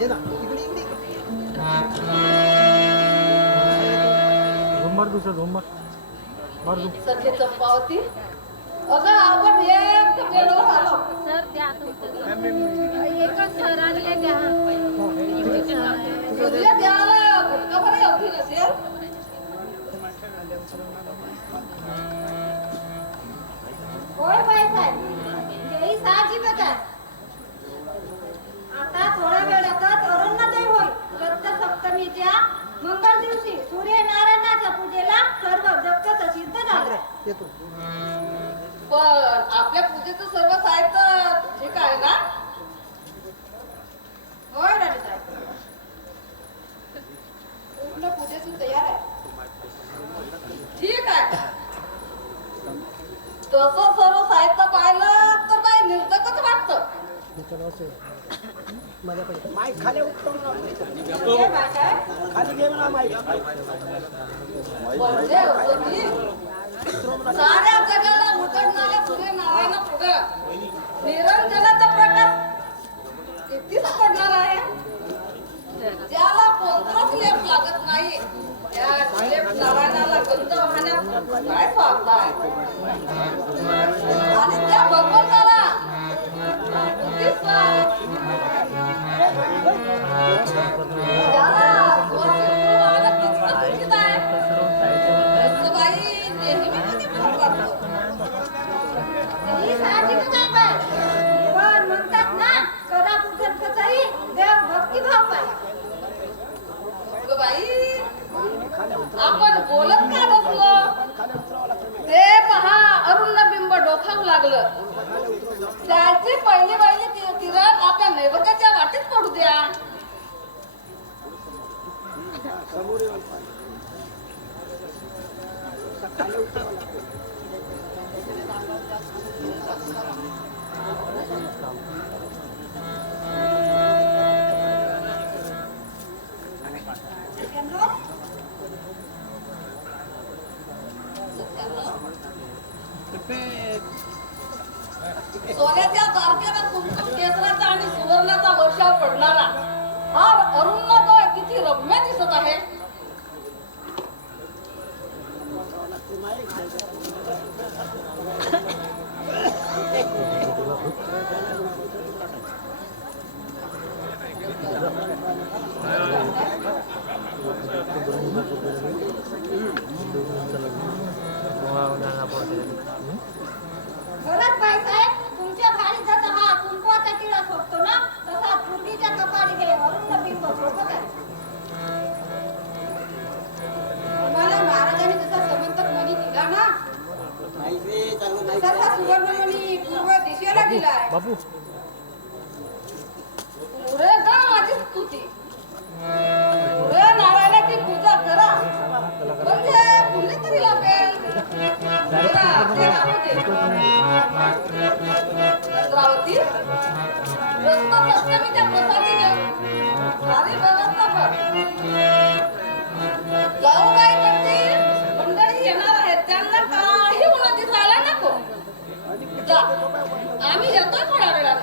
ये ना इकडे इकडे झुंबर दुसरं झुंबर मार दू सखे चंपावती अगं आपण एकदम वेळेवर आलो. सर द्या तुमचं एकच सर आले द्या तुझ्या द्यायला गुटखा बरं होती नसेल. होय बाईसाहेब तेही साहजिकच आहे. आता थोड्या वेळातच अरुणोदय होईल. रक्त सप्तमीच्या मंगळ दिवशी सूर्यनारायणाच्या पूजेला सर्व जग सिद्ध झालं. येतो पण आपल्या पूजेचं सर्व साहित्य ठीक आहे ना? होय राणीसाहेब पूर्ण पूजेची तयार आहे. ठीक आहे. तसं सर्व साहित्य पाहिलं तर बाई निर्धकच वाटतं. चलो असे माझ्या पाहिजे माईक खाली हे बायकाय? खाली घे ना माईक म्हणजे असं की साऱ्या जगाला उजडणाऱ्या सूर्यनारायणापुढं निरंजनाचा प्रकाश कितीच पडणार आहे. ज्याला कोणताच लेप लागत नाही त्या लेप नारायणाला गंध वाहण्यात काय स्वार्थ आहे. आणि त्या भगवंताला बुद्धीच ज्याला स्वस्तिक वाहनं तितकंच उचित आहे. रसबाई नेहमी कधी म्हणून करतो. तेही साहजिकच आहे बाई. पण म्हणतात ना करा पूजन कसंही देव भक्तिभाव पाहिजे. अगं बाई आपण बोलत काय बसलो. ते पहा अरुण बिंब डोखावू लागलं. त्याची पहिली किरण आपल्या नैवेद्याच्या वाटेत पडू द्या. सोन्याच्या तारखेला कुंकुम केसराचा आणि सुवर्णाचा वर्षाव पडणारा हा अरुणोदय किती रम्य दिसत आहे. खरंच बाईसाहेब तुमच्या भारी जसा हा कुंकवाचा टिळा सोडतो ना तसा पूर्वीच्या कपाळी हे अरुण बिंब सोबत आहे. तुम्हाला महाराजांनी जसा समंतक मणी दिला ना तसा सुवर्णमणी पूर्व दिशेला दिलाय. बापू पुरे गा माझी स्तुती. पुरे नारायणाची पूजा करा म्हणजे पुण्य तरी लाभेल. बघा, ते राहू दे. चंद्रावती रक्त सप्तमीच्या प्रसादीने सारी व्यवस्था कर. जाऊबाई म्हणतील मंडळी येणार आहेत त्यांना काही होणं दिसायला नको. जा आम्ही येतोय थोड्या वेळात.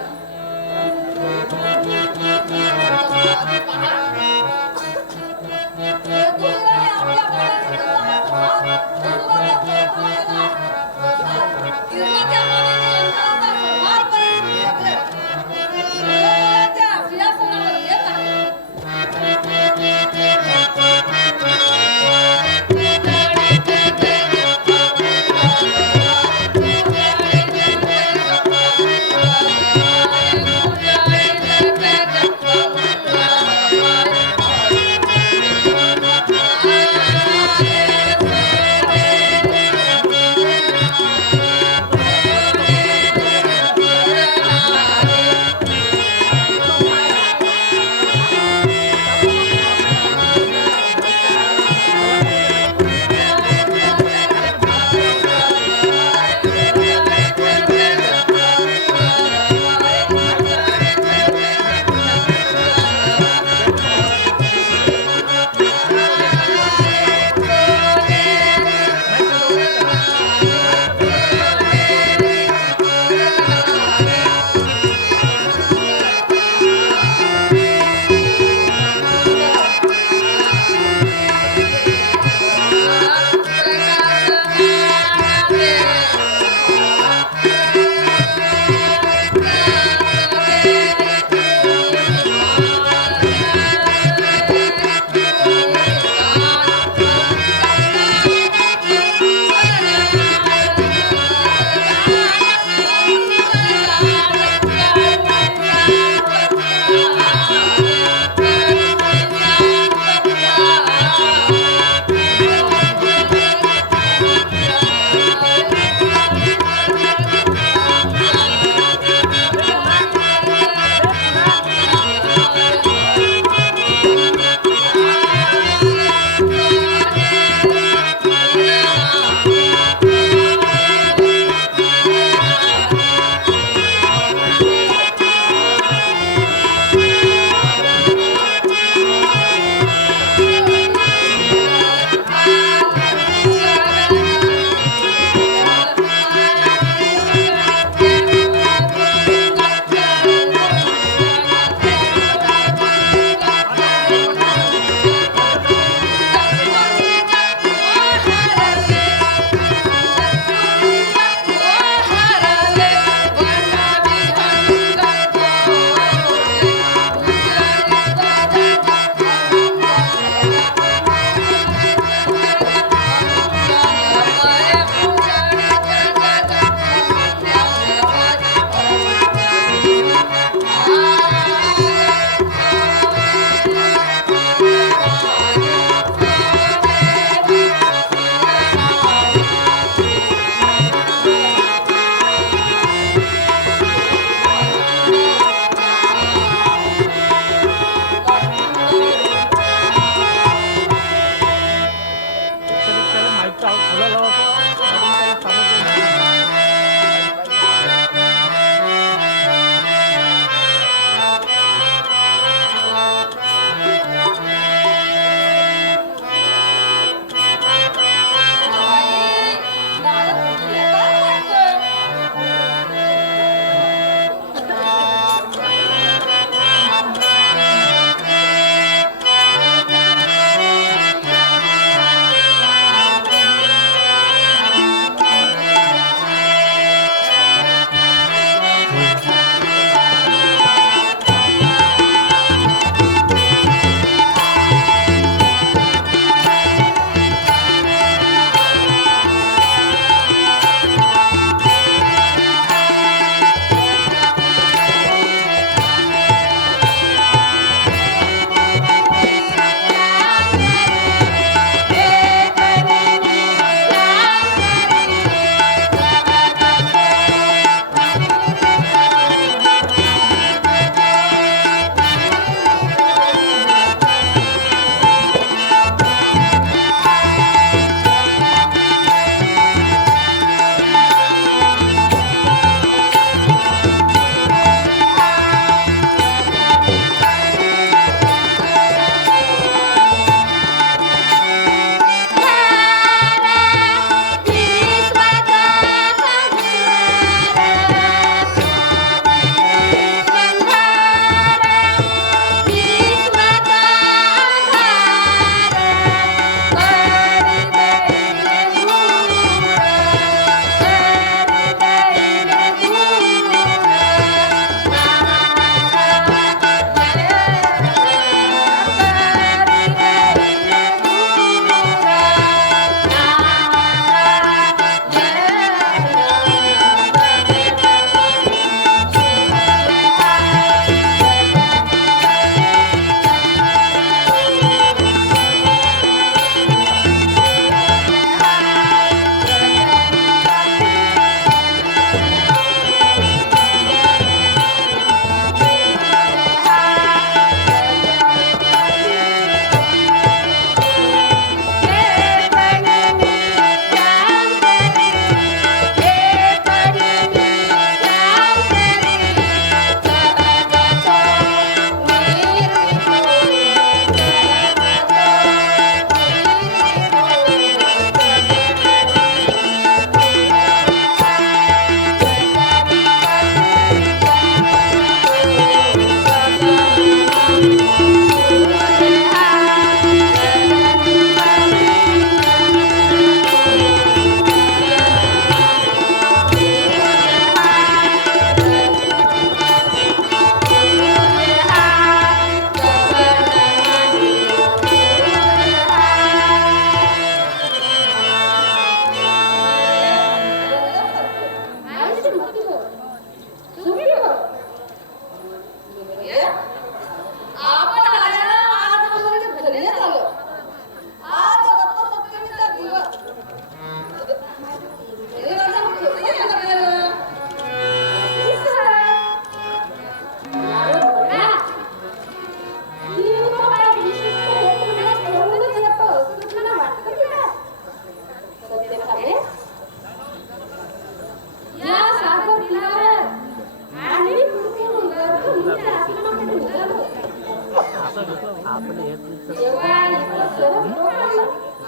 जेव्हा इतकं सहज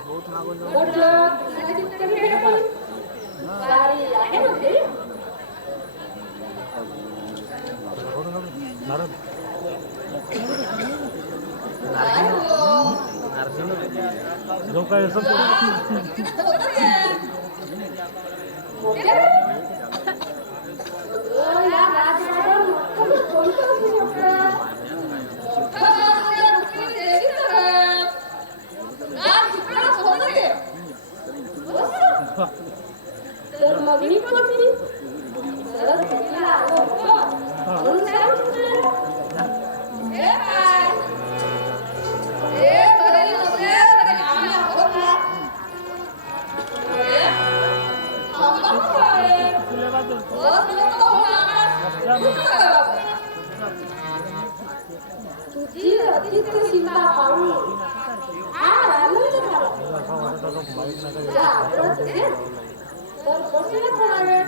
होतं, म्हटलं तुझ्या चित्तनी भेटली. सारी आहे ना ते? नारद काय हो? जो काय असेल तो. होतं ते. मोठे? या राजवाड्यावर मोठं कोणतं असू शकतं? मोठं असलेल्या रुक्मिणी देवीचं घर. राज तिकडंच होतं ते. असं? तर मग मी कोणती? सहज भेटीला आलो होतो. म्हणून सांगितलं. हे काय? हे करेल नव्हे तरी आम्ही आहोत ना. हे आम्हाला काय? तुझी अतिथ्य चिंता पाहून फार आनंद झाला. तुझा आग्रह असेल तर बसूनच थोडा वेळ.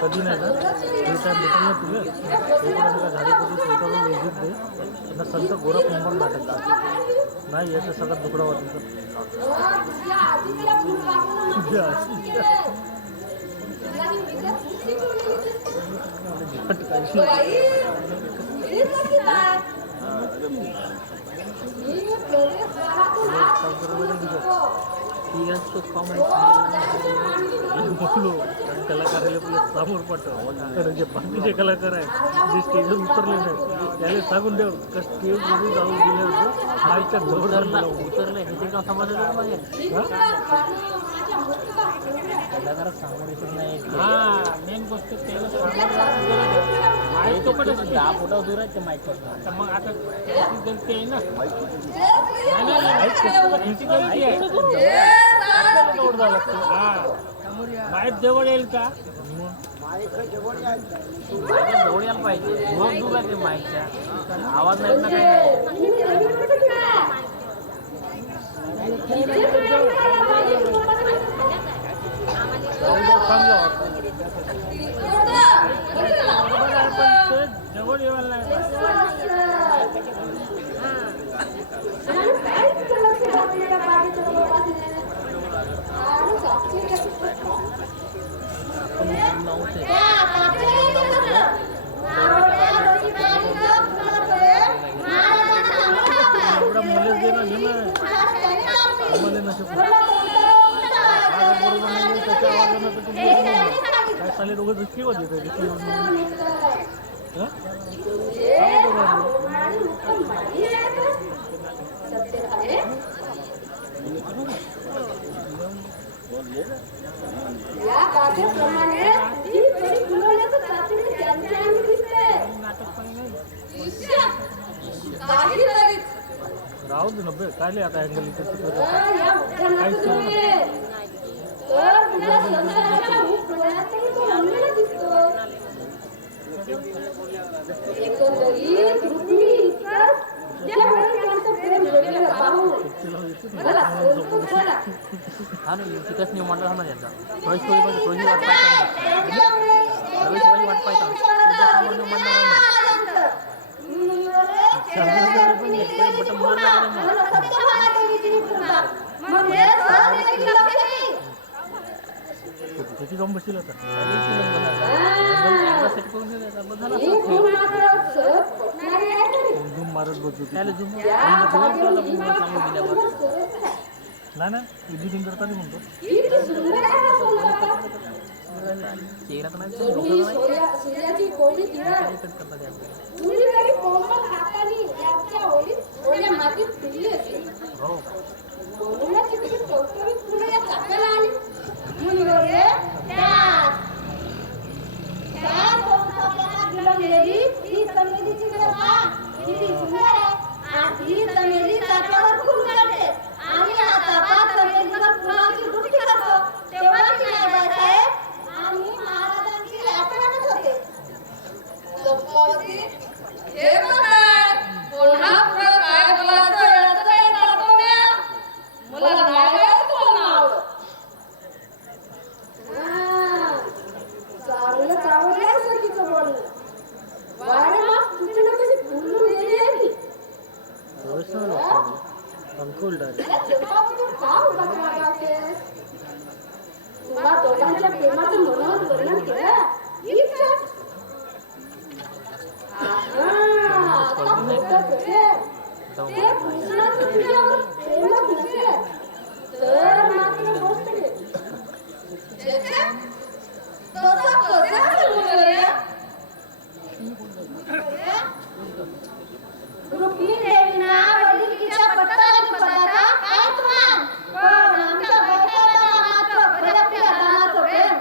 कधी नाही ना फ्री टाइम भेटेल ना तुला एकोणा झाडीपूर्वी स्वेटरवर विजिट दे त्यांना संत गोरा कुंभार नाटक दाखव नाही याचं सगळं दुकडा वाटतं बसलो कलाकाराला समोर पाठव तर जे बाकीचे कलाकार आहेत जे स्टेजवर उतरले नाही त्याला सांगून ठेव का स्टेजवरून जाऊन गेल्यावर माईच्या जवळ उतरले हे ते का समजलं पाहिजे कलाकारात सांगून येत नाही हा मेन गोष्ट त्याला माईक तो पण 10 फुटा दूर आहे ते माईकवर मग आता गलती आहे ना माईक जवळ येईल का जवळ यायला पाहिजे मग दूर आहे ते माईकच्या आवाज नाही ना काय जवळ येवायला साले दोघं दुसरी होती या कार्यक्रमाने ही पेढी फुलवण्याचं चाचणी त्यांच्या अंगी दिसते. काहीतरीच राहू दे नव्हे काय आता अँगल या उद्यानाचं नाहीये. तर तुझ्या संसाराला रूप डोळ्यातही तो रंगलेला दिसतो. एकंदरीत रुक्मिणी इतकंच ज्या वेळी त्यांचं प्रेम जोडलेलं पाहून मला कौतुक झाला. हा ना तिथंच नाही म्हणलं हा ना याचा रोहित वाट पाहता रोहित वाट पाहता किती जाऊन बसतील आता झूम मारत बसू त्याला झूम नाही ना एडिटिंग करता नाही म्हणतो सूर्याची कोवळी किरण कुणीतरी कोमल हाताने याच्या ओढ्या मातीत फिरली असेल. म्हणूनच इतकी टवटवीत फुलं या चाफ्याला आली. मुनिवरे त्या दोन चाफ्याला फुलवलेली ही चमेलीची गळा किती सुंदर आहे. आणि ही चमेली चाफ्यावर फुल काढते आणि हा चाफा चमेलीवर फुलाची दृष्टी करतो. तेव्हा ती नाही बाळासाहेब आणि महाराजांची रामाच्या प्रेमाचं मनोहर वर्णन केलं ही विचार. आता मोठं कळेल. ते कृष्णाचं तुझ्यावर प्रेमच नसेल तर मात्र गोष्ट घे. तसं कसं असेल मुलगा? रुक्मिणी देवींना वडिलकीच्या पत्तानी पदाचा काय तुमान पण आमच्या बैठकीला मात्र घरपल्या दानाचं प्रेम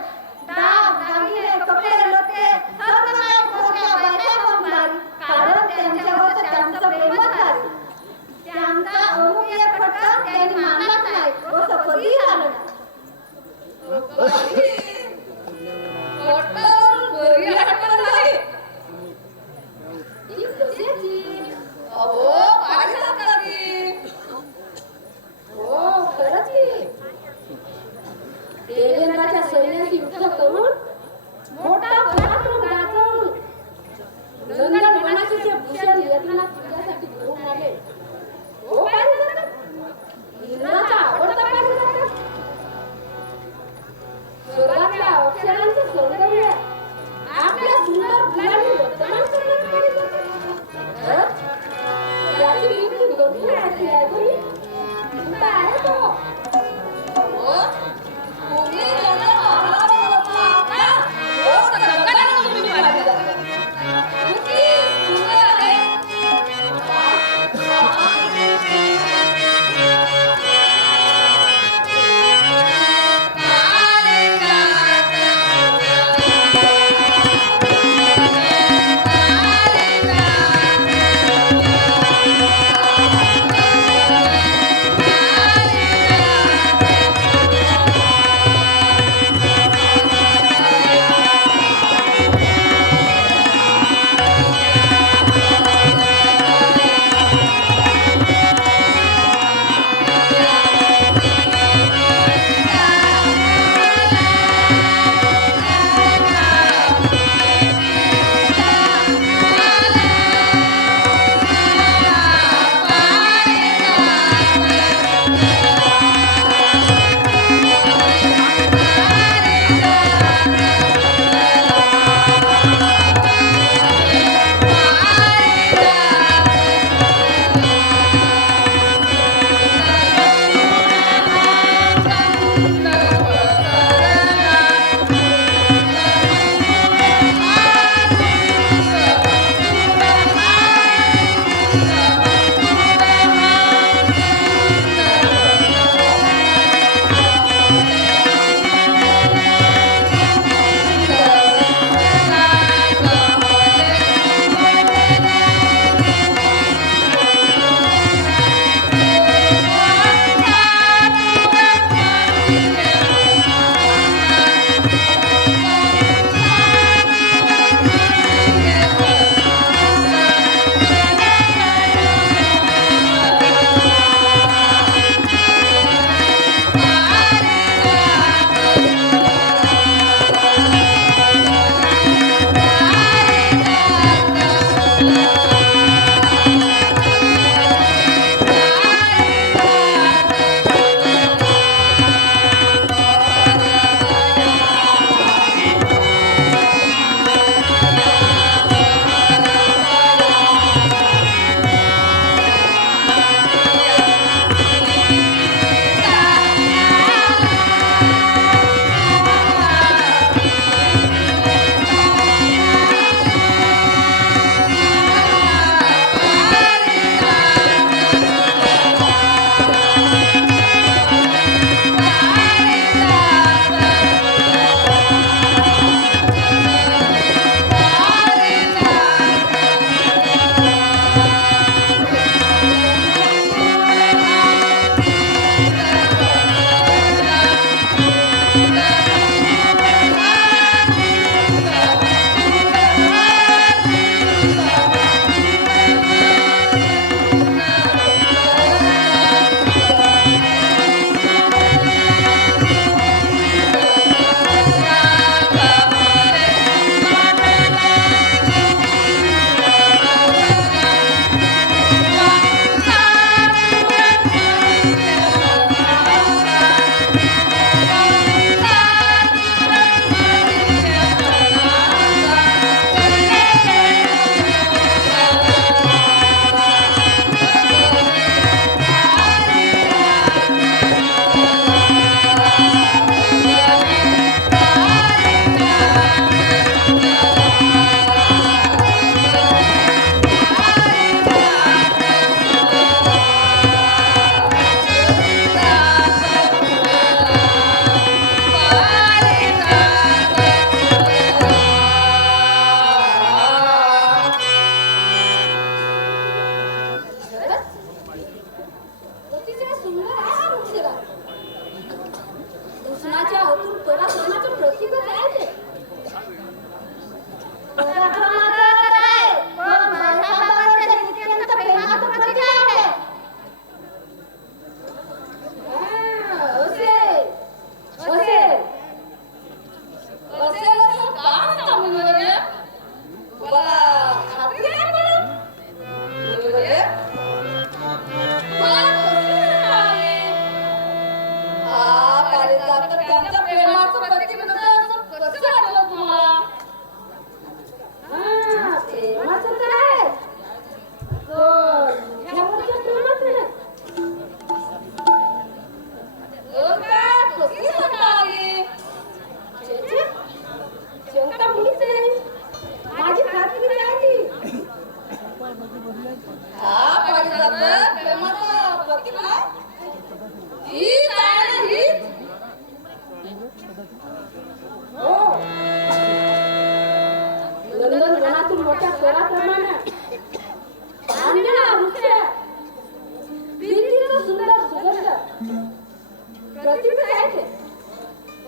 आहे ते.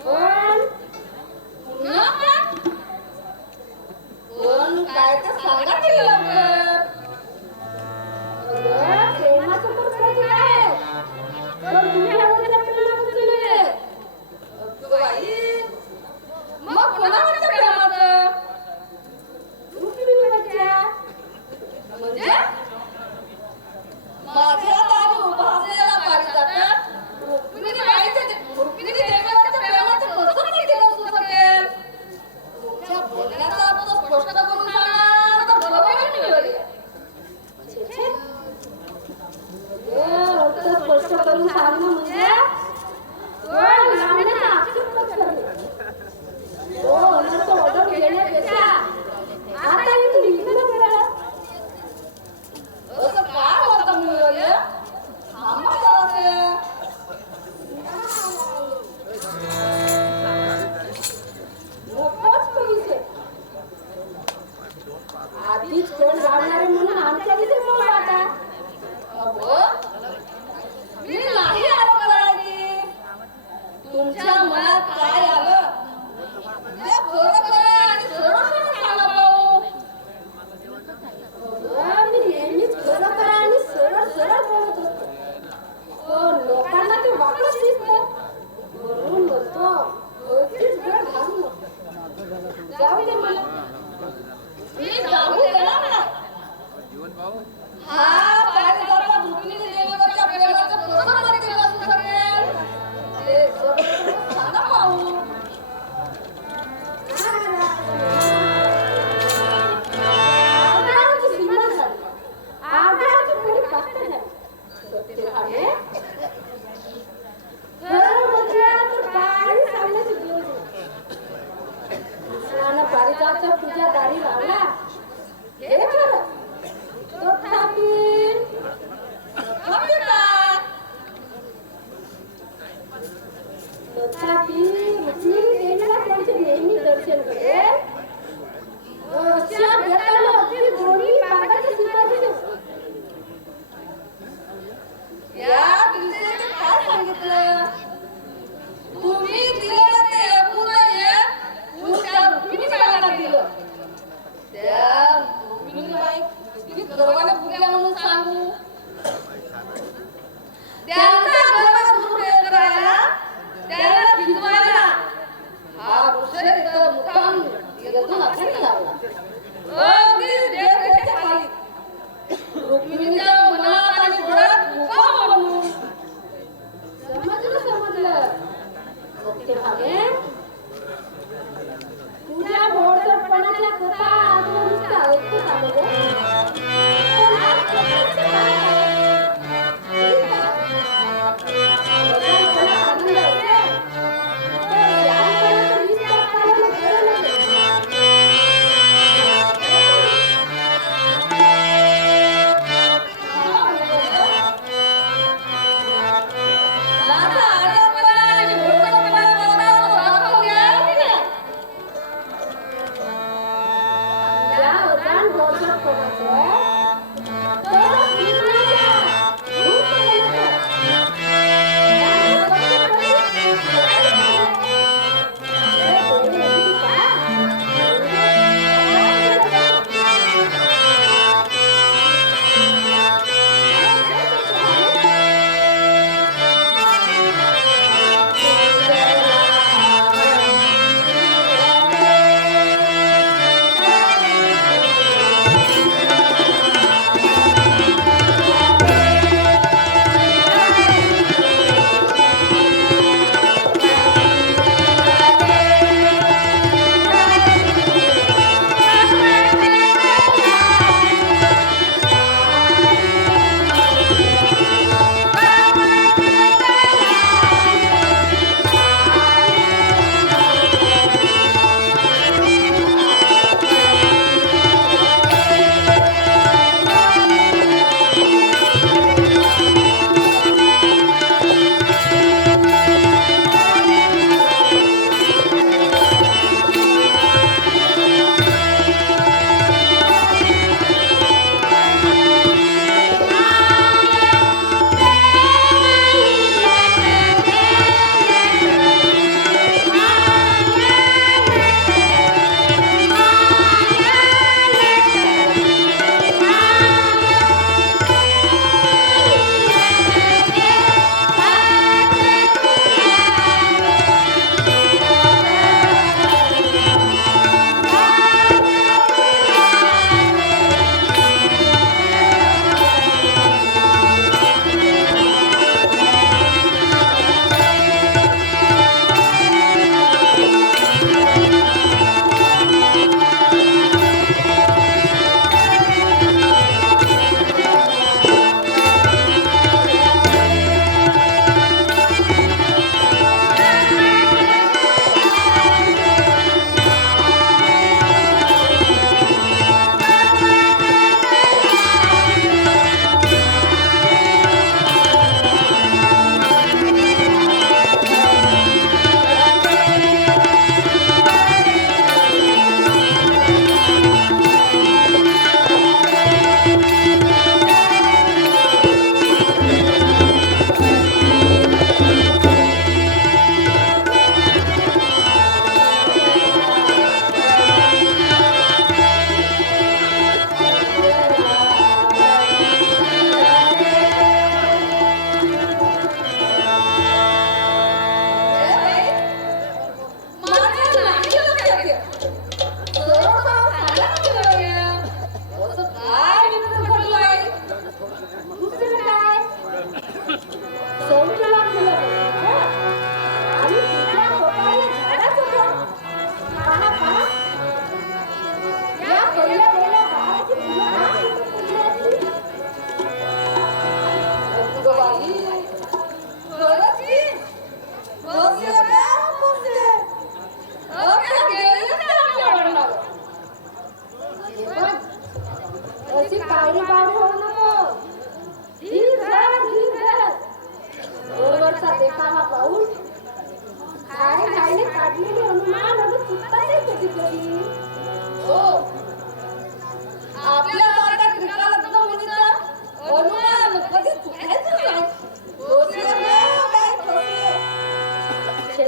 पण पुन्हा पण काय तर सांगा तरी लवकर. अगं, प्रेमाचं तर प्रतीक आहे. पण तुझ्यावरच्या प्रेमाबद्दल आहे. अगं बाई, मग कोणावरच्या प्रेमाचं? रुक्मिणीवरच्या. म्हणजे माझ्या दारी उभा असलेला पारिजात रुक्मिणी देवीवरच्या प्रेमाचं कसं माहिती करू शकेल? तुमच्या बोलण्याचा अर्थ स्पष्ट करून सांगणार तर बरोबर मिळेल. छे, छे. अर्थ स्पष्ट करून सांगणं म्हणजे पण लावण्याचा आक्षेपच करणे. हो, अनर्थ ओढून घेण्यापेक्षा आता इथून निघणं बरं. असं काय होतं मिळाले? थांबा जरासे. नकोच पैसे. आधीच कोण लावणारे म्हणून आमच्या तिथे मग आता. अहो, मी नाही आरोप करायची. तुमच्या मनात काय आलं ते खरं खरं आणि सरळ सरळ सांगा भाऊ. अगं, मी नेहमीच खरं खरं आणि सरळ सरळ बोलत असतो. पण लोकांना ते वाटच दिसतं. म्हणून म्हणतो, भलतीच वेळ घालू नको. जाऊ दे मला. मी जाऊ देणार नाही. हा पारिजात रुक्मिणी देवीवरच्या प्रेमाचं कसं माहिती असू शकेल? ते सरळ सांगा भाऊ. आग्रहाची सीमा झाली. आग्रहाची पुढे कष्ट झाली. सत्य आहे. खरं म्हटलं तर काही सांगण्याची गरज नाही. दुसऱ्यानं पारिजातच्या तुझ्या दारी लावला हे खरं. तथापि रुक्मिणी देवीला त्यांचे नेहमी दर्शन घडेल अशा भेटायला अगदी दोन्ही बागाची सीमा दिली. या दिवशी काय सांगितलं? तुम्ही दिलेलं ते एकूण एक गुण त्या रुक्मिणीबाईला दिलं. त्या रुक्मिणीबाई किती गर्वाने फुगल्या म्हणून सांगू. त्यांचा गर्व दूर करायला, त्यांना खिजवायला हा वृषभ इथं मुद्दाम येथून अखाली लावला. अगदी देवतेच्या खाली रुक्मिणीच्या मनात आणि डोळ्यात उभा म्हणून. समजलं. सत्य भागे, तुझ्या भोळसटपणाच्या कथा अजून नुसतं ऐकत आलो गं. पण आज प्रत्यक्ष पाहिलं. ठीक आहे. वजनपणात आनंद असेल तर शहाणपणाचं विस्तार करायला बरं नसेल. माझा आजारपणा आणि भोळसटपणा मला दाखवून द्या की नाही? या अजाण भोळसटपणाचं तरच निर्णयाच्या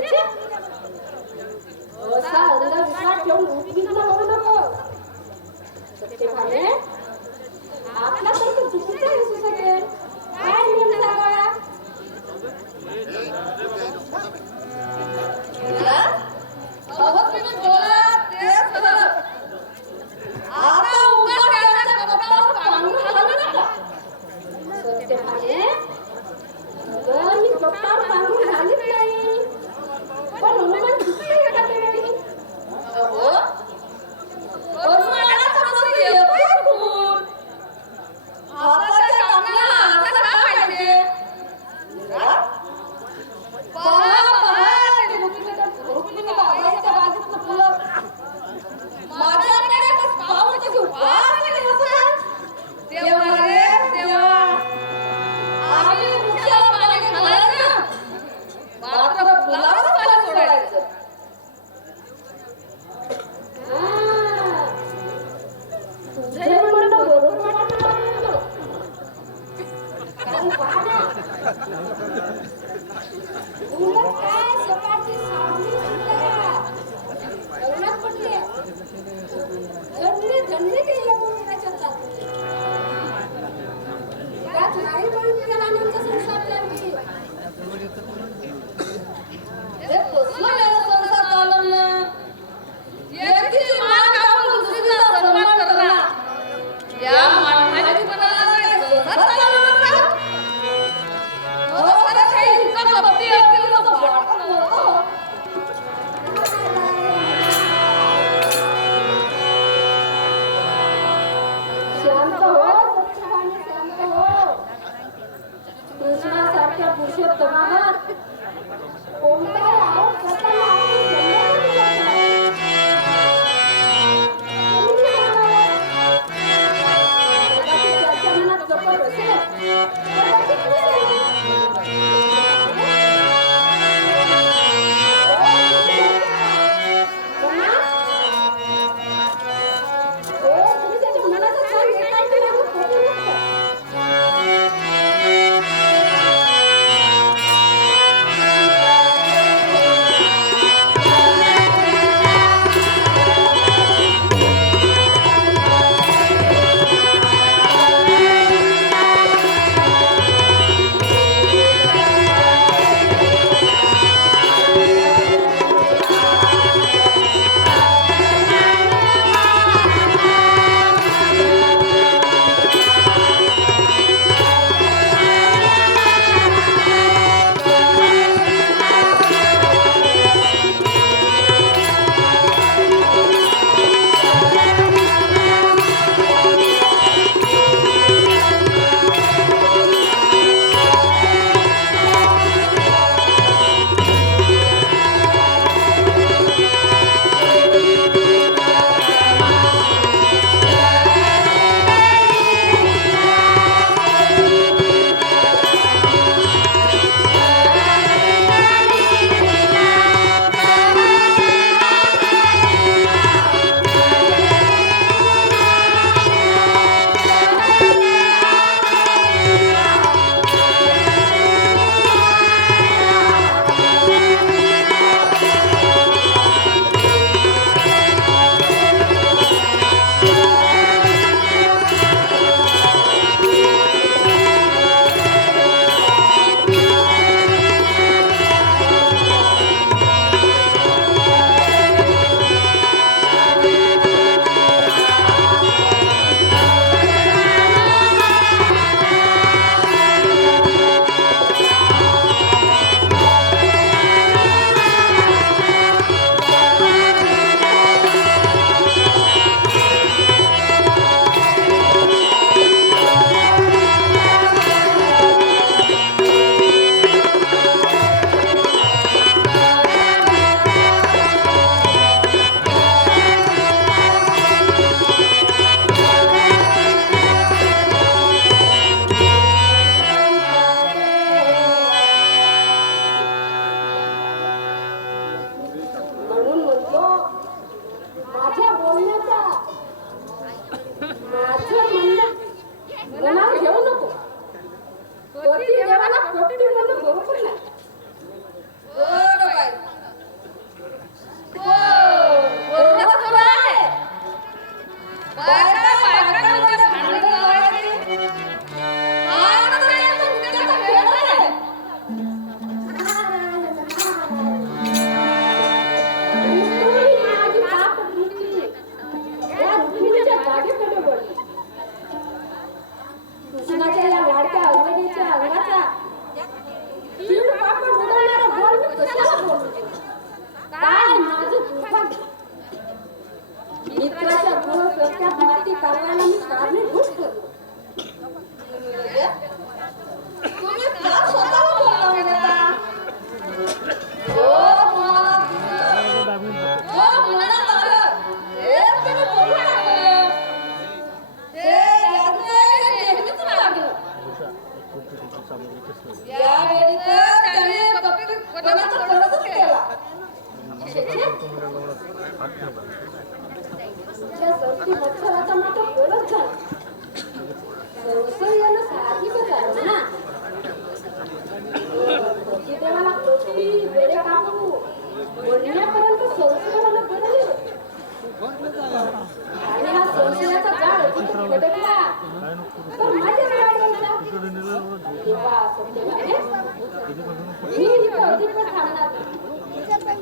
छे. असा अंधविश्वास ठेवून उत्तीर्ण होऊ नको. सत्यभामे, आपल्यासारखं चुकीचं असू शकेल. काय नियम सांगा? तुम्ही बोला ते खरं. आता उगाच त्यांच्या कपाळावर पांघरूण घालू नका. सत्यभामे, अगं मी कपाळावर पांघरूण घालीत नाही. पण हनुमान दिसते एका वेळी. अहो, हनुमानाचा प्रसंग येतोय कुठून?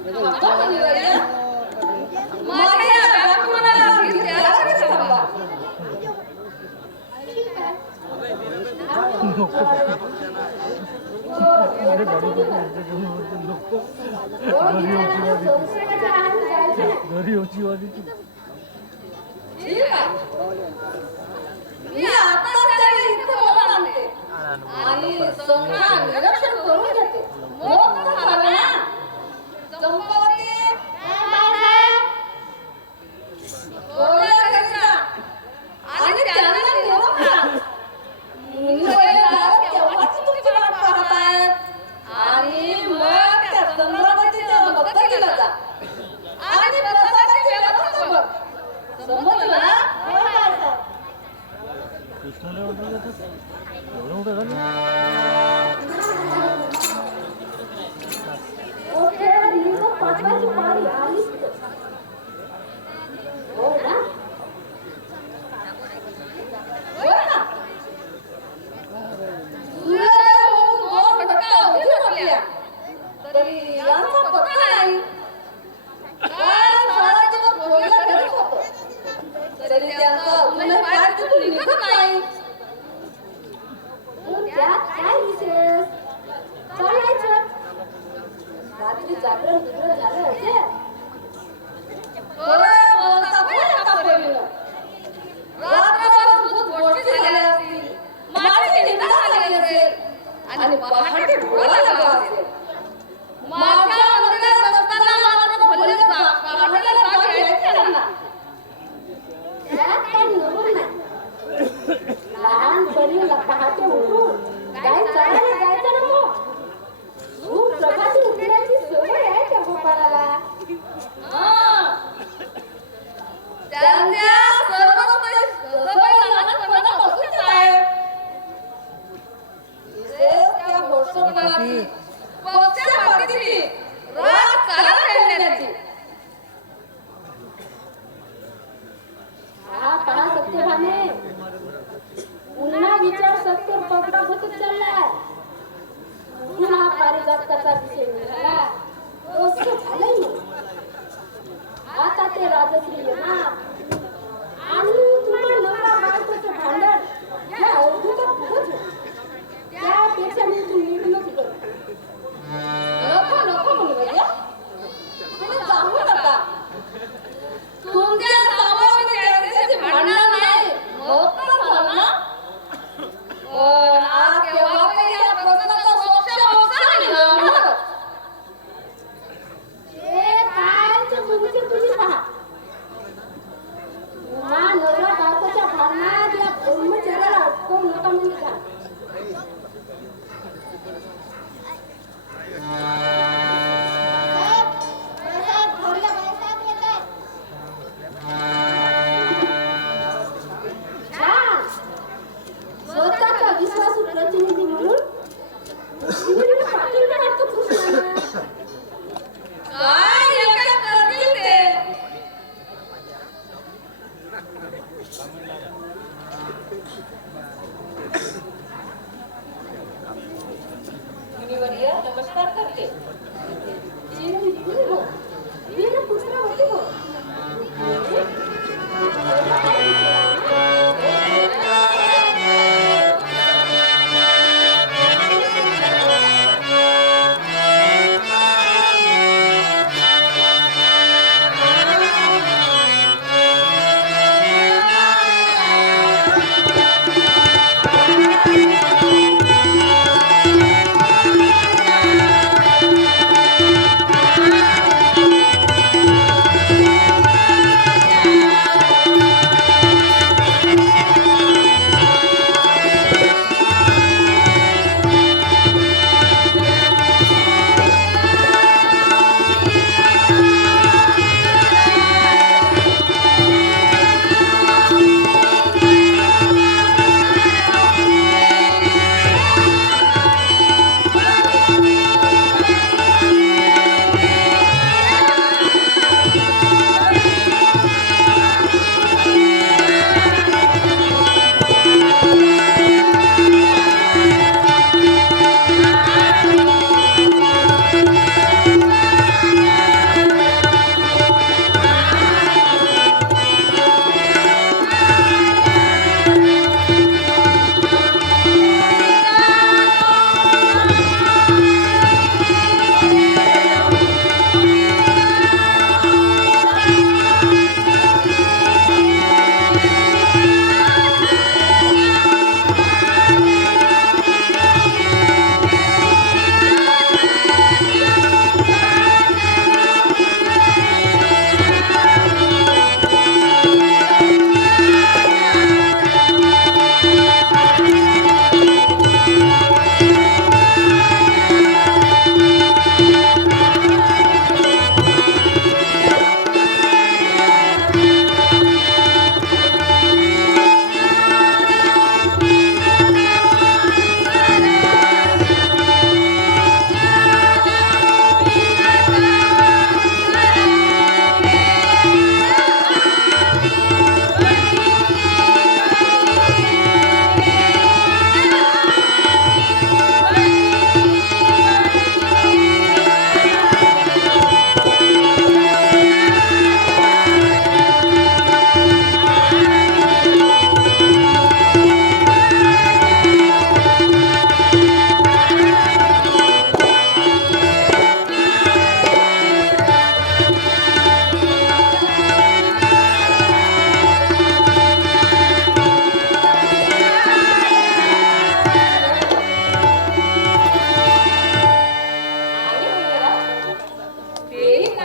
थांबा मुनिवर्य. माझ्या या आगमनाला धीर द्यायला कधी थांबला? ठीक आहे. अरे गाडी नको संशयाच्या आहारी जायचं नाही. घरी होची वाली ठीक आहे. मी आताच त्याला इथे बोलावून आणते आणि संख्या निरीक्षण करून घेते. मोठं झालं ना. चंपावती, थोड्या घरी जा आणि त्यांना निरोप द्या. मुनिवर्याला केव्हाची तुमची वाट पाहत आहेत. आणि मग त्या चंद्रावतीच्या मदतीला जा आणि प्रसादाची व्यवस्था बघ. समजलं ना? कृष्णाला ऑर्डर देतात एवढं मोठं झालं ओके, निरोप पाठवायची पाळी आलीच तर. हो ना? बरं ना? सूर्योदय होऊन 2 घटका अवधी उरल्या. तरी यांचा पत्ता नाही. काल सारा दिवस भोगीला घरीच होतो. तरी त्यांचा अजूनही पाय तिथून निघत नाही. मग त्यात काय विशेष? चालायचं. रात्री जागरण बिगरण झालं असेल. थोडं बोलता बोलता कापरेलं. रात्रभर दूध गोष्टी झाल्या असतील. माझी निंदा झाली असेल आणि पहाटे डोळा लागला असेल. माझ्या मंदिरात असताना मात्र भले पहाटेला जाग यायची त्यांना. त्यात काही नवल नाही. लहानपणी पहाटे उठून गाय चारायला जायचं नको. तू प्रभाती उठण्याची सवय आहे त्या गोपाळाला. हां. त्यांच्या सर्व सवय लहानपणापासूनच आहे. विशेष त्या भोळसपणाची, पक्षपातीची, राजकारण खेळण्याची. हा पहा सत्यभामे, पुन्हा विचार सत्य पगडा होतच चाललाय. पुन्हा पारिजातकाचा विषय निघाला. असं झालंय मग. आता ते राजश्री येणार आणि तुम्हाला नवरा बायकोचं भांडण या अवधूत पुढंच होतं. त्यापेक्षा मी तुम्ही लग्नच करतो. नको नको मुनिवर्य. तुम्ही जाऊ नका. तुमच्या समोर त्यांच्याशी भांडण नाही. मोकळं झालं ना? पण आज केव्हा तरी या प्रश्नाचा मोक्ष मिळणार. हे कायच तुमचे तुम्ही पहा. तुम्हा नवरा बायकोच्या भांडणात या ब्रह्मचर्याला अटकवू नका म्हणजे काय? छान. स्वतःचा विश्वासू प्रतिनिधी म्हणून तुम्ही पाठिंबा वाटतो कृष्णाला. काय एका करतील ते. मुनिवर्य नमस्कार करते. पुत्र होते हो.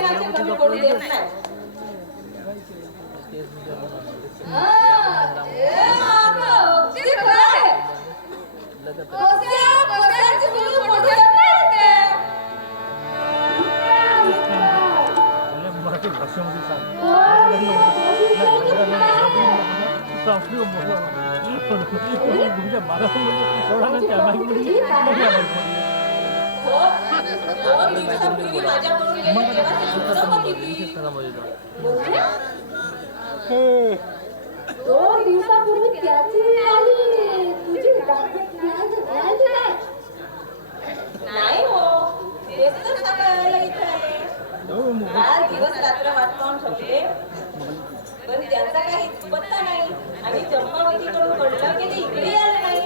कोणाची कमी पडू देत नाही. अगदी खरं आहे. कशाची कमी पडू देत नाही ते. मराठी भाषेमध्ये सांग तुमच्या महाराष्ट्रामध्ये एवढा ना त्या बाईकमध्ये दोन दिवसापूर्वी त्याची आणि तुझी नाही हो, तेच तर सांगायला इथे आले. आज दिवस रात्र वाट पाहून ठेवले, पण त्यांचा काही पत्ता नाही आणि चंपावतीकडून कळलं की ते इकडे आले नाही.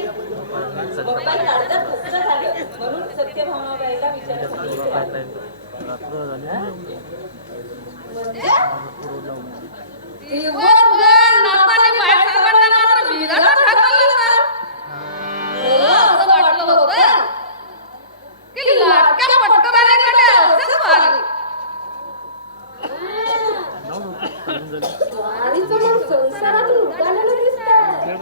पप्पाला अर्धात दुःख झालं, म्हणून सत्यभामाबाईला विचारलं दिवसभर नाताने बायसाहेबांना मात्र बिघाडून ढकललं होतं. मला असं वाटलं होतं की लाटक्या पटकराने असेच व्हावे. संसारातून उडालेलं दिसतंय.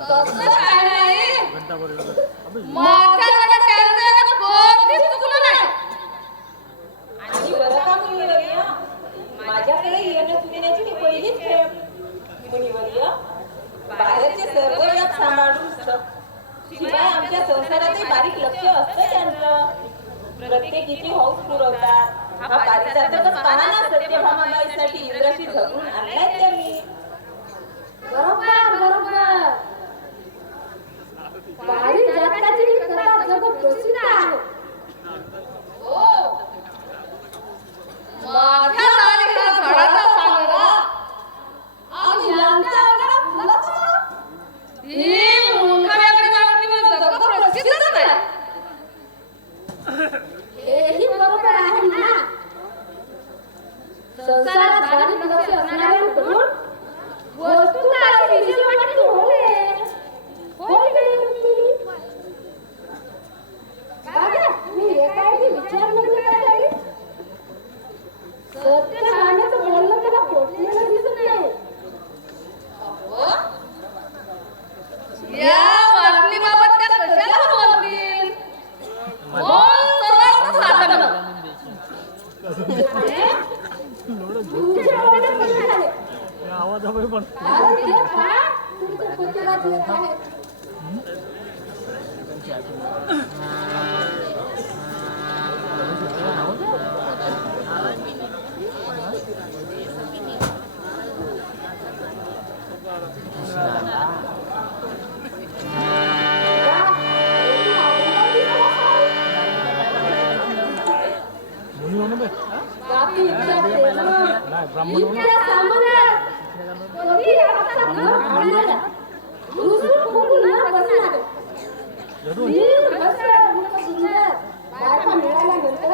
तसं काय नाही. माझ्याकडे त्यांचं कधीच चुकलं नाही. आणि बरं का मुनिवर्य, माझ्याकडे येणं चुकण्याची ही पहिलीच खेळ. मुनिवर्य, बाहेरचे सर्व जग सांभाळून शिवाय आमच्या संसाराचे बारीक लक्ष असतं त्यांचं. प्रत्येकीची हौस पुरवतात. हा पारिजातकच पानाना सत्यभामाबाईसाठी इंद्राशी झगडून आणलाय त्यांनी. बरोबर बरोबर. पारिजातकाची ही कथा जग प्रसिद्ध आहे. हो, माझ्या दारी हा झाडाचा सांगा आणि यांच्या अंगात फुलाचा. ही मूर्खाव्याकडे वाटली म्हणजे जग प्रसिद्धच नाही. हेही बरोबर आहे ना. संसारात बारीक लक्ष असणाऱ्यांकडून वस्तुताची विषयवाणी होय गेली. बघा, मी एकाएकी विचार म्हणजे काय झाली. सत्य सांगण्याचं बोलणं मला पोचलेलं दिसत नाही. या बातमीबाबत त्या कशाला बोलतील. मौन संवाद साधन. तुमचे ओरडे कसे झाले? आवाजामुळे पण आज ते पहा, तुमच्या पुतळ्यात येत आहेत. मुली म्हणून बे. बाकी विचारते ना. नाही ब्राह्मण म्हणून इतक्या सामान्य कधी आमचा घर भांडणारा. दुसरं कोण न बसणार. वीर बसर, रूप सुंदर बायका मिळाल्यानंतर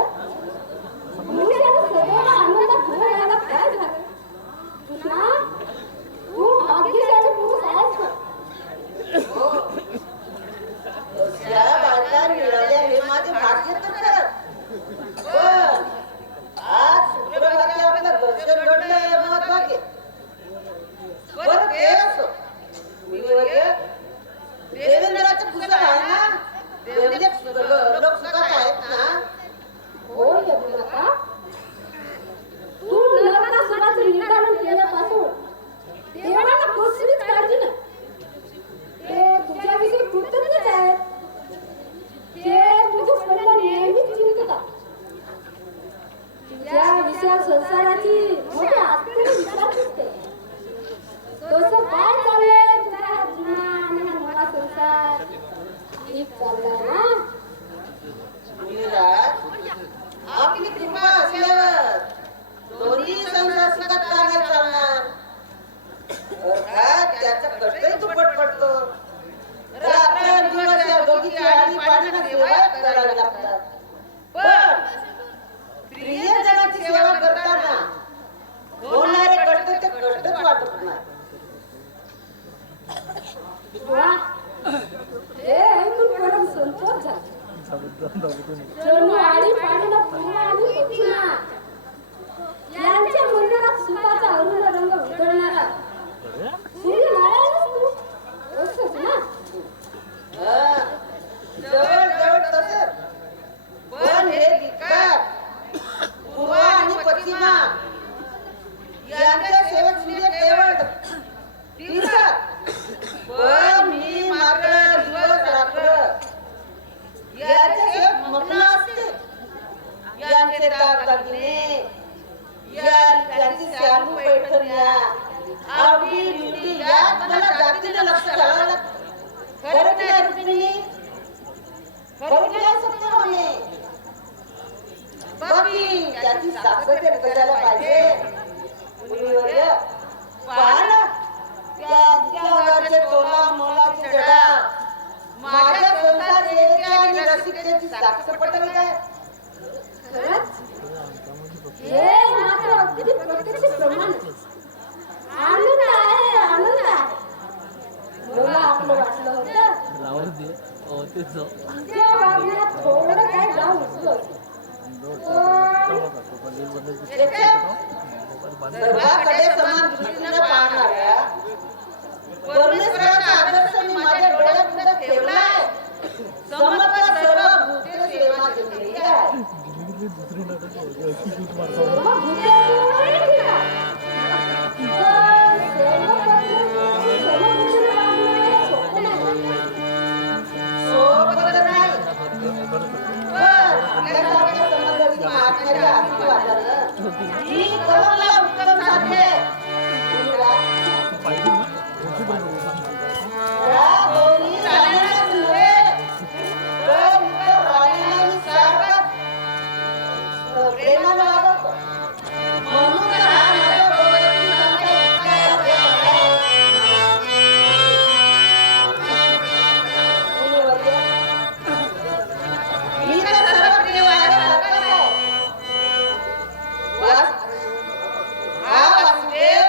मनुष्याला सदैव आनंदात घर यायला काय झालं. कृष्णा, तू भाग्यशाली पुरुष आहेस का? या बायका मिळाल्या हे माझे भाग्य तर खरं. पण आज शुक्रवारी आपलं दर्शन घडलं हे महत्वाचे. बरं ते असो. मुनिवर्य, देवेंद्राचं पुस्तक आहे ना, देवेंद्र जणू आळीपाळीला पूर्वा आणि पश्चिमा यांच्या मंदिरात सुखाचा अरुण रंग उधळणारा सूर्यनारायणच तू असंच ना. जवळ जवळ तसंच, पण हे धिक्कार पूर्व आणि पश्चिमा यांच्या सेवेत सूर्य केवळ दिसतात, पण मी मात्र दिवस रात्र यांच्या सेवेत मग्न असते. यांचे दागदागिने, यांची शालू पैठण्या, आवडी निवडी यात मला जातीनं लक्ष घालावं लागतं. खरं की नाही रुक्मिणी? खरं की नाही सत्यभामे? बाकी त्याची सासर करायला पाहिजे. मुलीवर्य, पहा ना, त्यांच्या घरचे तोला मोलाचे जडा माझ्या संसार सेवेच्या आणि रसिकतेची साक्ष पटली काय? खरंच हे मात्र अगदी प्रत्यक्ष प्रमाण. आनंद आहे, आनंद आहे. मला आपलं वाटलं होतं तुझ्या वागण्यात थोडं काय जाऊ नसलं. सर्वांकडे समान दृष्टीने पाहणाऱ्या परमेश्वराचा आदर्श मी माझ्या डोळ्यापुढे ठेवलाय. समर्थ सर्व भूते सेवा केलेली आहे. सर्व भूते ठीक आहे. पण सर्व भूतेने वागणं हे सोपं नाही. सोबत नाही, पण आपल्यासारख्या समजदारी महात्म्याच्या आशीर्वादानं ही कलमला उत्तम साधले. या दोन्ही राण्यांनाच नव्हे, तर इतर राण्यांनाही सारखाच प्रेमानं वागवतो. म्हणून तर हा माझ्या गोवंशी आमचा इतका आदर आहे. मुलीवर्य, मी तर सर्व प्रियवायाला हरकत आहे. हा वासुदेव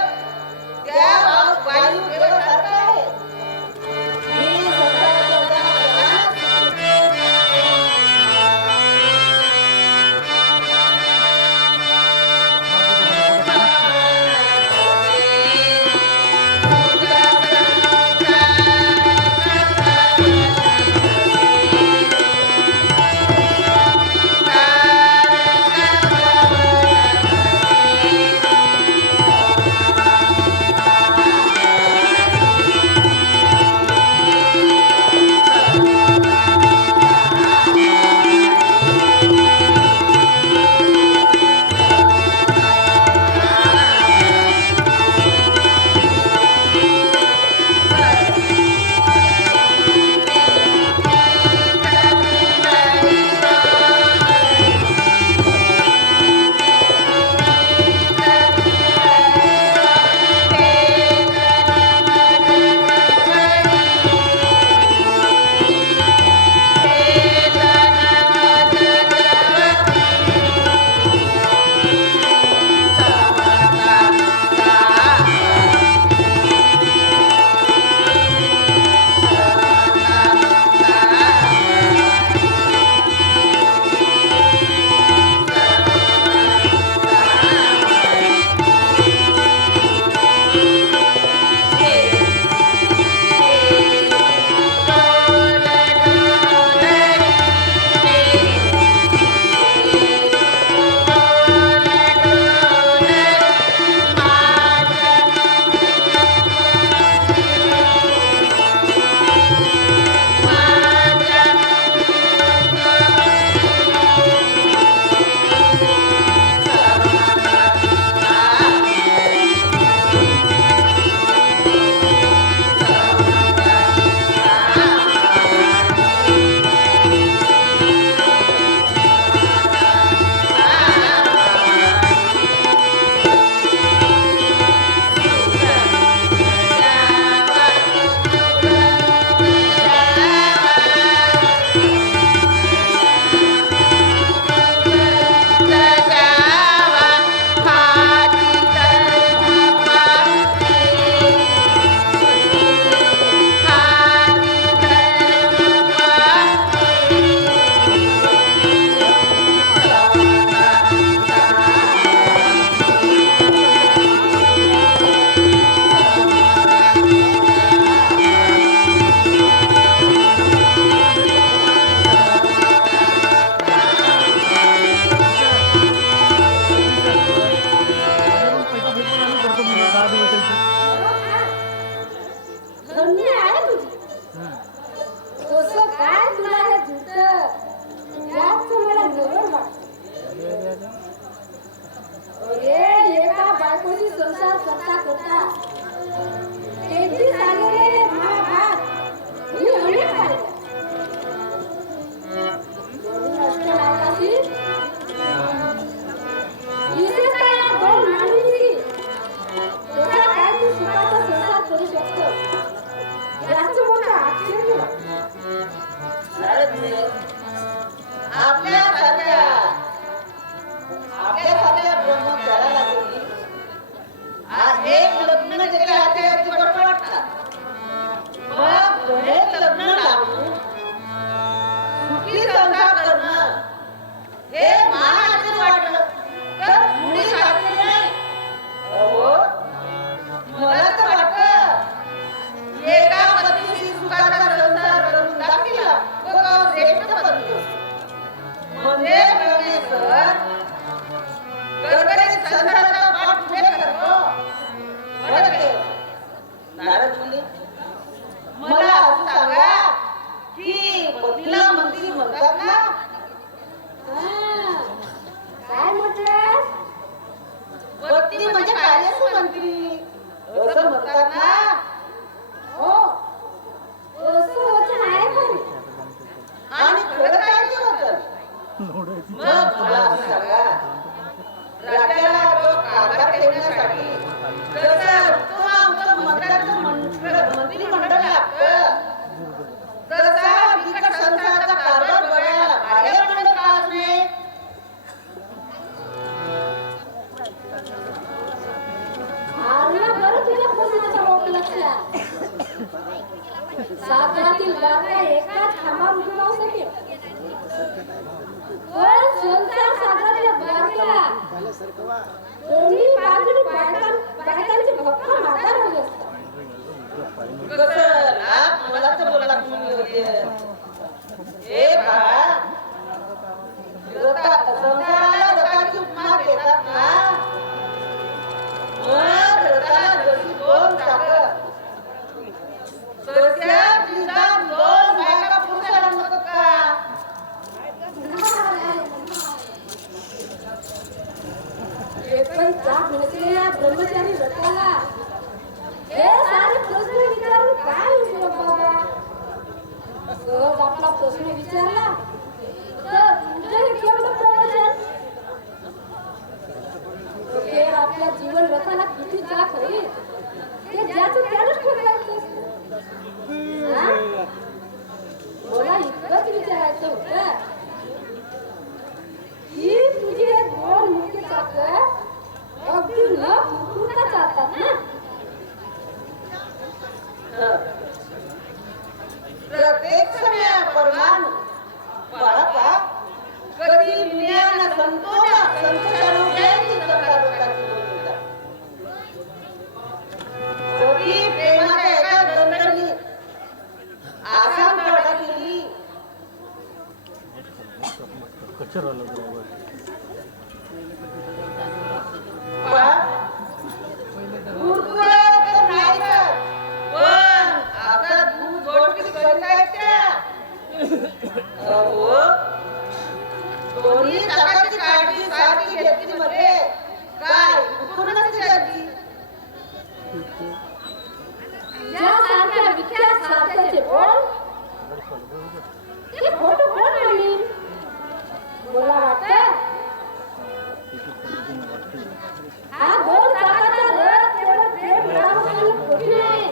मग तुला असं सांगा, राज्याला जो कारभार ठेवण्यासाठी जसं तो आमचं मंत्र्याचं मंत्रिमंडळ लागतं, तसा बिकट संसाराचा कारभार बघायला बाहेर मंडळ का असणे? आलं बरं तुझ्या पूर्णाचा रोग लक्षात. सागरातील गाथा एकाच खांबावर उभी राहू शकेल, पण संसार सागरातल्या गाथेला त्याला सरकवा. दोन्ही बाजूने बायकांचे भक्कम आधार हवे असतात. कसं लाख मला तर बोलला तुम्ही होते. हे बाळा, संसाराला रथाची उपमा देतात ना, मग रथाला जशी दोन चाकं, तशा निदान दोन बायका पुरुषाला नको का? हे पण चाक नसलेल्या ब्रह्मचारी रथाला हे सारे प्रश्न विचारून काय उपयोग बाबा? सहज आपला प्रश्न विचारला तर तुझं केवढं प्रवचन? हे आपल्या जीवन रथाला किती चाक हवी ते ज्याचं त्यालाच ठरवायचं असतं. हा? मला इतकंच विचारायचं होतं ही तुझी हे दोन मुख्य चाक अगदी न फुटता चालतात ना? प्रत्येक समय परमाणु बाळा कधी दुनियाला संतोषानं प्रेमची सरकार लोकांची बोलतात, कधी प्रेमाच्या एका दणदणीत आसाम अडकलेली कचरा बरोबर कुरकुरे तर नाही तर, पण आता दूध गोष्टी करीत आहेत त्या. अहो, दोन्ही चाकाची काळजी सारखी घेतली मध्ये काय कुठूनच जाती. ज्यासारख्या विख्यात सारख्याचे बोल ते खोटं कोण म्हणेल? मला वाटतं हा दोन चाकाचा रथ केवळ प्रेम मिळावं म्हणून खोटी नाही.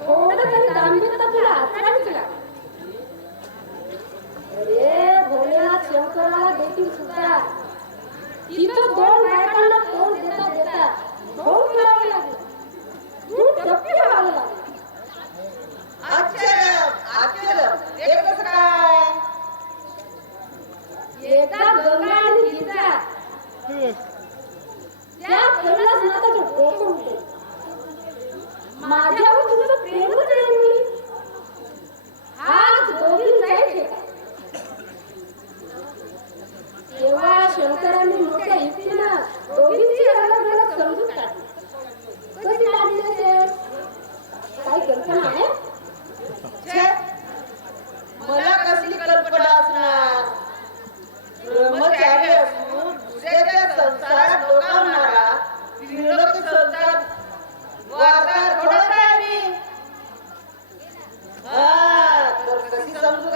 थोडं तरी गांभीर्यता तुला आठवावीच लागेल. अरे भोलेनाथ शंकराला देखील सुद्धा तिथं दोन बायकांना तोंड देता देता धोंड फिरावे लागले. तू टप्पी व्हावं लागलं. आश्चर्य हे कसं काय? एकदा गंगा आणि गीता त्या कैलासनाथाचं डोकं उठे. माझ्यावर तुझं प्रेमच आहे मुली. हाच दोघींचाही ठेका. तेव्हा शंकरांनी मोठ्या युक्तीनं दोघींची अलग अलग समजून काढली. कशी काढली असेल? काही कल्पना आहे? छे, मला कसली कल्पना असणार? ब्रह्मचारी असून दुसऱ्याच्या संसारात डोकावणारा त्रिलोकी संसार वारदार थोडा काय मी? तर कशी समजू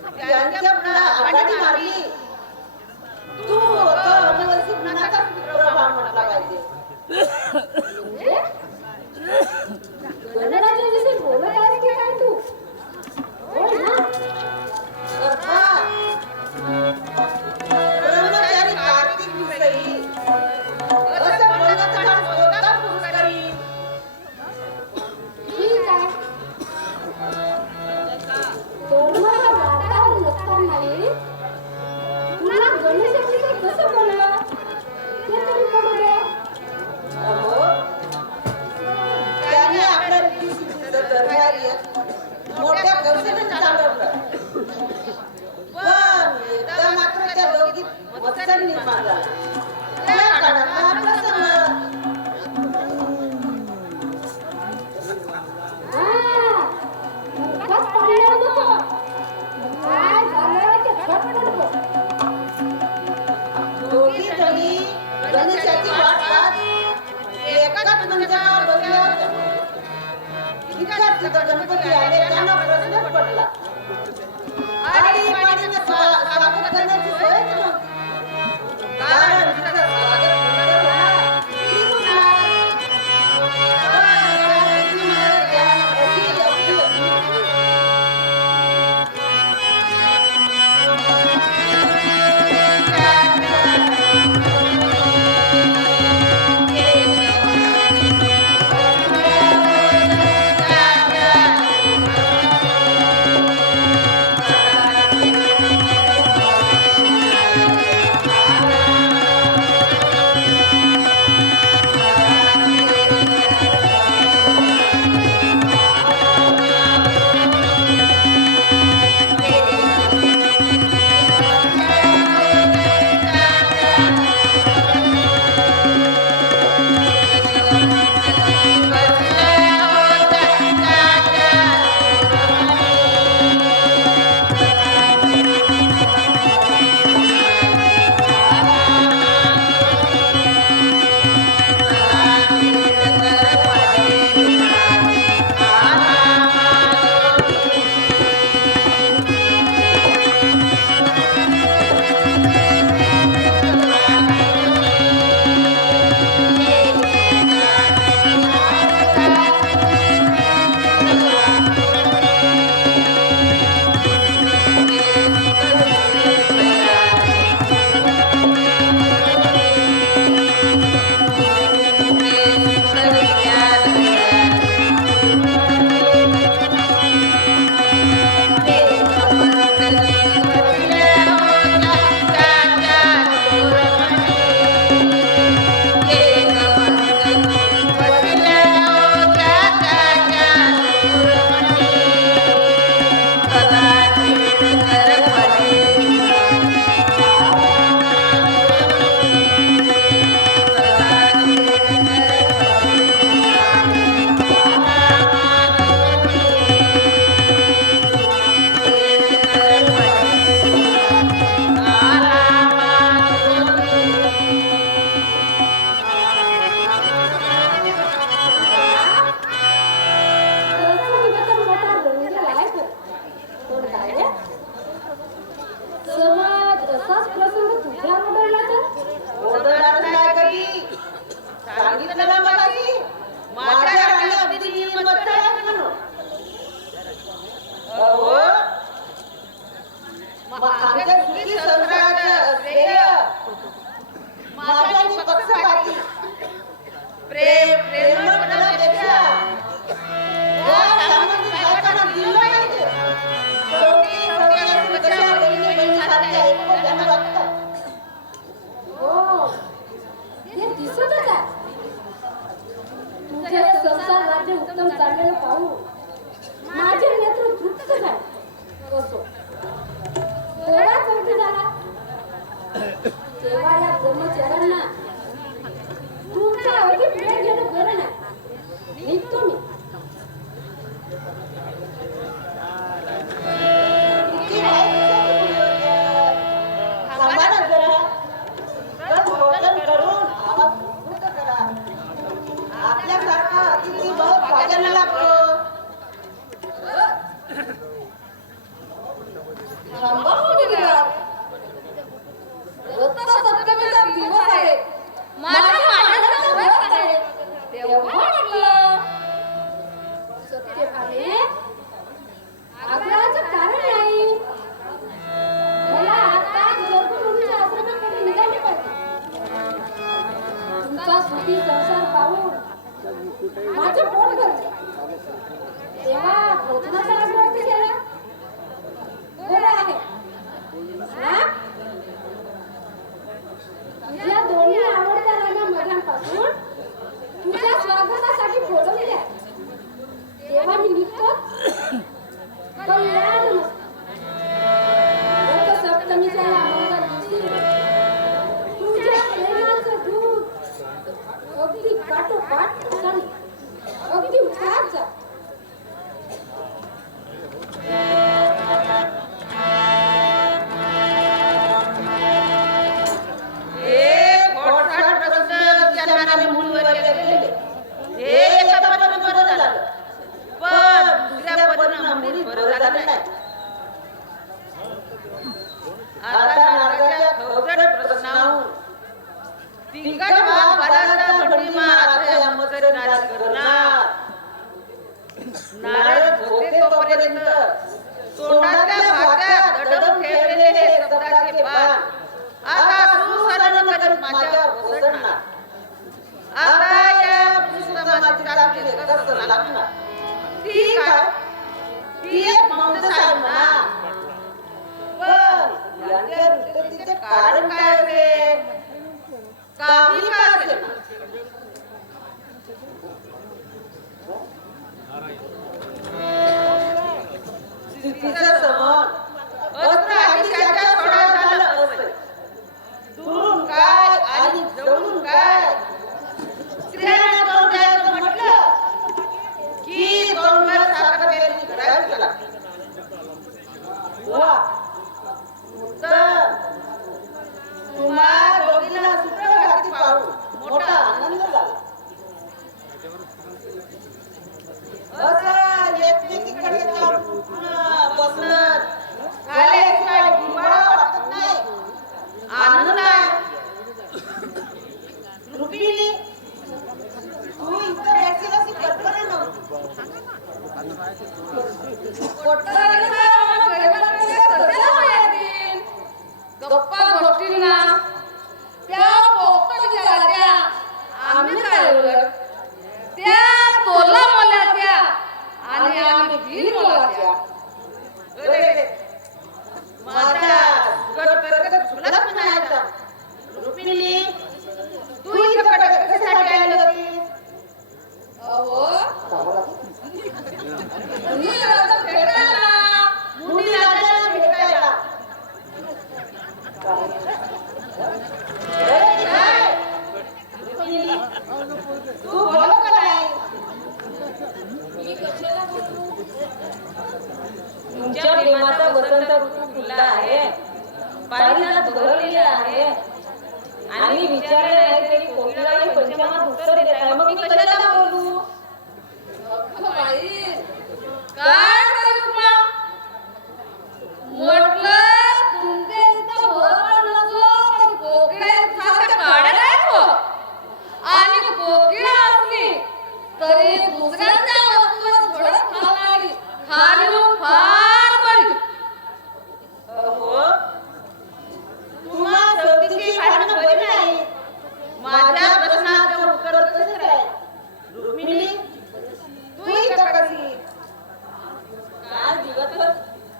त्यांच्या पुढे आघाडी मारली तू तो अनुवंशी कुणाचा प्रभाव म्हटला पाहिजे गणराज्याविषयी बोलत आहेस की काय तू होय ना ब्रह्मचारी कार्तिक विषयी असं बोलण्याचं काम कोणता पुरुष करील? ठीक आहे धर्माचा वातावरण नसतानाही तुला गणेशाविषयी कसं बोललं ते तरी कळू दे अहो, त्याने आपल्या ऋषीसिद्धीचं दरबारी मोठ्या कौशल्याने चालवलं पण एकदा मात्र त्या दोघीत मत्सर निर्माण झाला त्या काळात हा प्रसंग बस पडलं होतं काय झालं ते झटपट बोल दोघी जणी गणेशाची वाट पाहत एकाच मंचावर बसल्या होत्या इतक्यात तिथं गणपती आले त्यांना प्रश्न पडला आणि पाण्याचं स्वागत करण्याची सोयच नव्हती कारण तिथं स्वागत कुठं होणार? ती होणार. पण त्या व्यक्तीमुळे त्यांना अशी अप्रिय नाही. आता नारदाच्या खवसट प्रश्नाहून तिकट भाग भराचा भटी मार आता या मत्सर नाराज करणार. नारद होते तोपर्यंत तोंडातल्या भात्यात दडवून ठेवलेले हे शब्दाचे बाण आता सुसरण करत माझ्यावर कोसळणार. आता या पुस्तकाची टाकली कसं लागणार. ती काय ती एक मौनसाय म्हणा. पण यांच्या वृत्तीचे कारण काय असेल? काही का असेल तिचं समोर अस्त्र आणि त्याच्या सोडा झालं असं. दुरून काय आणि जवळून काय. स्त्रियांना तोंड द्यायचं म्हटलं की तोंडवर साखर पेरणी करावीच लागते. वा उत्तम. तुम्हा दोघींना सुप्रभाती पाहून मोठा आनंद झाला. असं एकमेकीकडे जाऊन बसणं झाल्याशिवाय जिव्हाळा वाटत नाही. आनंद आहे. रुक्मिणी तू इथं यायची अशी कल्पना नव्हती. गप्पा गोष्टींना त्या पोक्त विचाराच्या आम्ही काय उलट त्या तोला मोलाच्या आणि आम्ही बिन मोलाच्या. माझा गट झुलत म्हणायचा. रुक्मिणी तू इथं कशासाठी आली होती? अहो मुनी भेटायला. मुनी राजाला भेटायला. तू बोल का नाही? तुमच्या प्रेमाचा वसंत ऋतू फुलला आहे. पारिजात बहरलेला आहे आणि विचारले नाही तरी कोकिळाही पंचमात उत्तर देत आहे. मग मी कशाला बोलू? बाई काय करू मग? म्हटलं तुमचे इथं बरोबर नसलो तर कोकिळासारखं काढत आहे तो. आणि कोकिळा असली तरी दुसऱ्यांच्या वस्तूवर झडप खाणारी खाली फार बरी. अहो तुम्हा सतीची भांडणं बरी नाही. माझ्या प्रश्नाचं उत्तर कसं आहे? रुक्मिणी तू इथं कशी?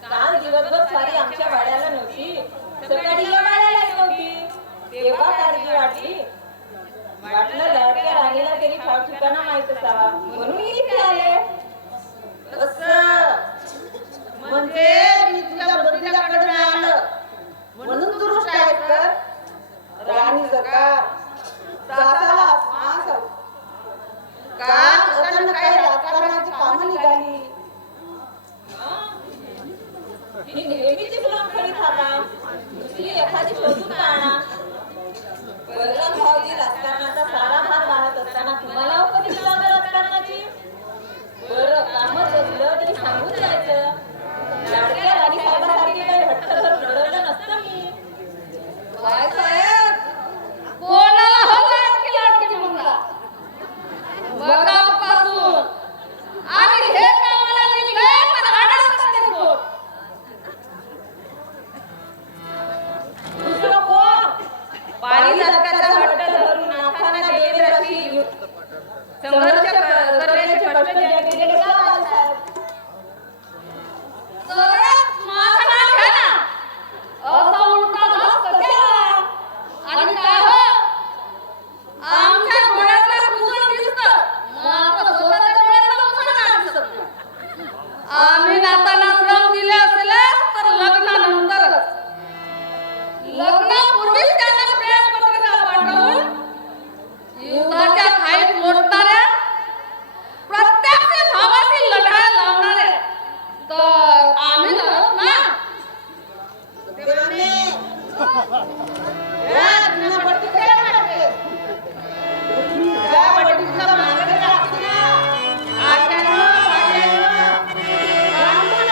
काल दिवसभर सारी आमच्या वाड्याला नव्हती. सकाळी या वाड्याला नव्हती. तेव्हा काळजी वाटलं लाडक्या राणीला तरी ठाव ठिकाणा माहित असावा म्हणून मी इथे आले. असं म्हणजे मी तुझ्या बुद्धीच्याकडे नाही आलं म्हणून तू रुष्ट आहेस तर? राणी सरकार दासाला श्वास हवा. काल अचानक काही राजकारणाची कामं निघाली. ही नेहमीची गुलाम खरी थांबा. दुसरी एखादी शोधून आणा. बलराम भाऊजी राजकारणाचा सारा भार वाहत असताना तुम्हाला कधी विचारलं राजकारणाची? बरं कामच असलं तरी सांगून जायचं. लाडक्या राणी साहेबांसारखी काही हट्ट धरून लढवलं नसतं मी. काय साहेब कोणाला हवं की लाडकी मुलगा मगापासून आणि हे कामाला निघले तर आडच असते कोण. दुसरं कोण? पारिजातकाचा हट्ट धरून नाथांना देवेंद्राशी संघर्ष करण्याचे कष्ट ज्यांनी केले ते बाळासाहेब. सगळ्यात माझा नाव घ्या ना. असा उलटा घास कशाला? आणि काय हो आमच्या डोळ्यातला कुजून दिसतं मात्र स्वतःच्या डोळ्यातला कुजून नाही दिसत. आम्ही नाताना श्रम दिले असेल तर लग्नानंतरच. लग्नापूर्वीच त्यांना प्रेम पत्रिका पाठवून युद्धाच्या खाईत लोटणाऱ्या प्रत्यक्ष भावाशी लढायला लावणाऱ्या तर आम्ही लढत ना. देवाने या जुन्या पट्टीच्या मागे त्या पट्टीचा मागे लागतो ना. आट्यानं, पाट्यानं, गांडून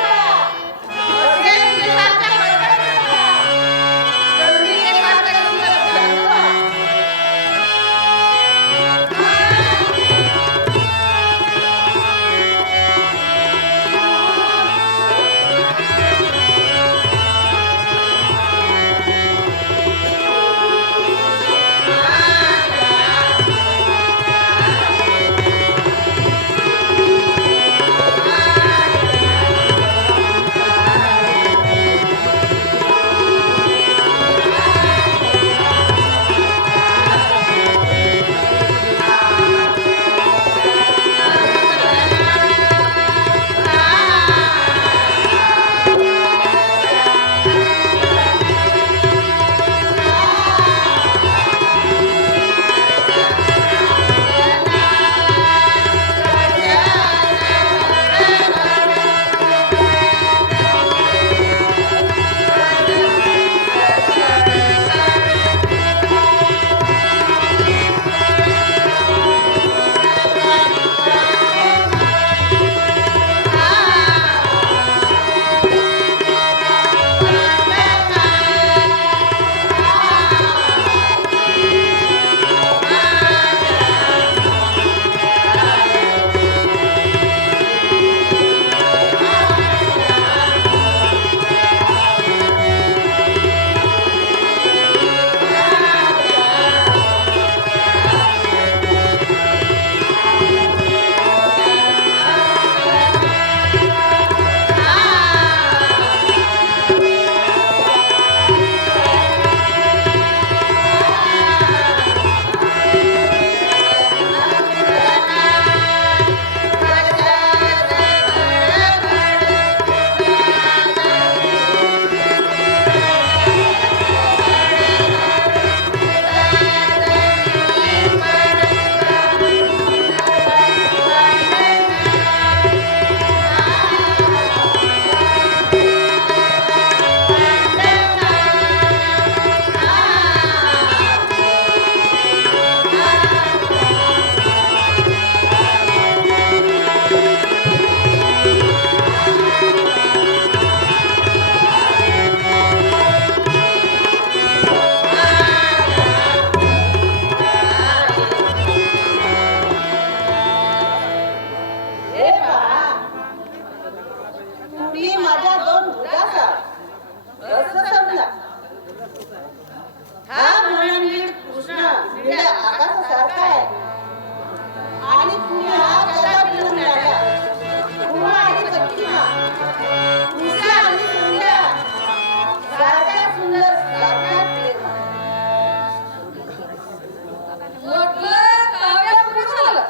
राधारमण नीळ कृष्ण निळ्या आकाशासारखा आहे आणि तुम्ही हा गदा बिनून आल्या पूर्व आणि पश्चिमा उषा आणि संध्या सारख्या सुंदर सारख्या प्रेम म्हटलं काव्य पूर्ण झालं.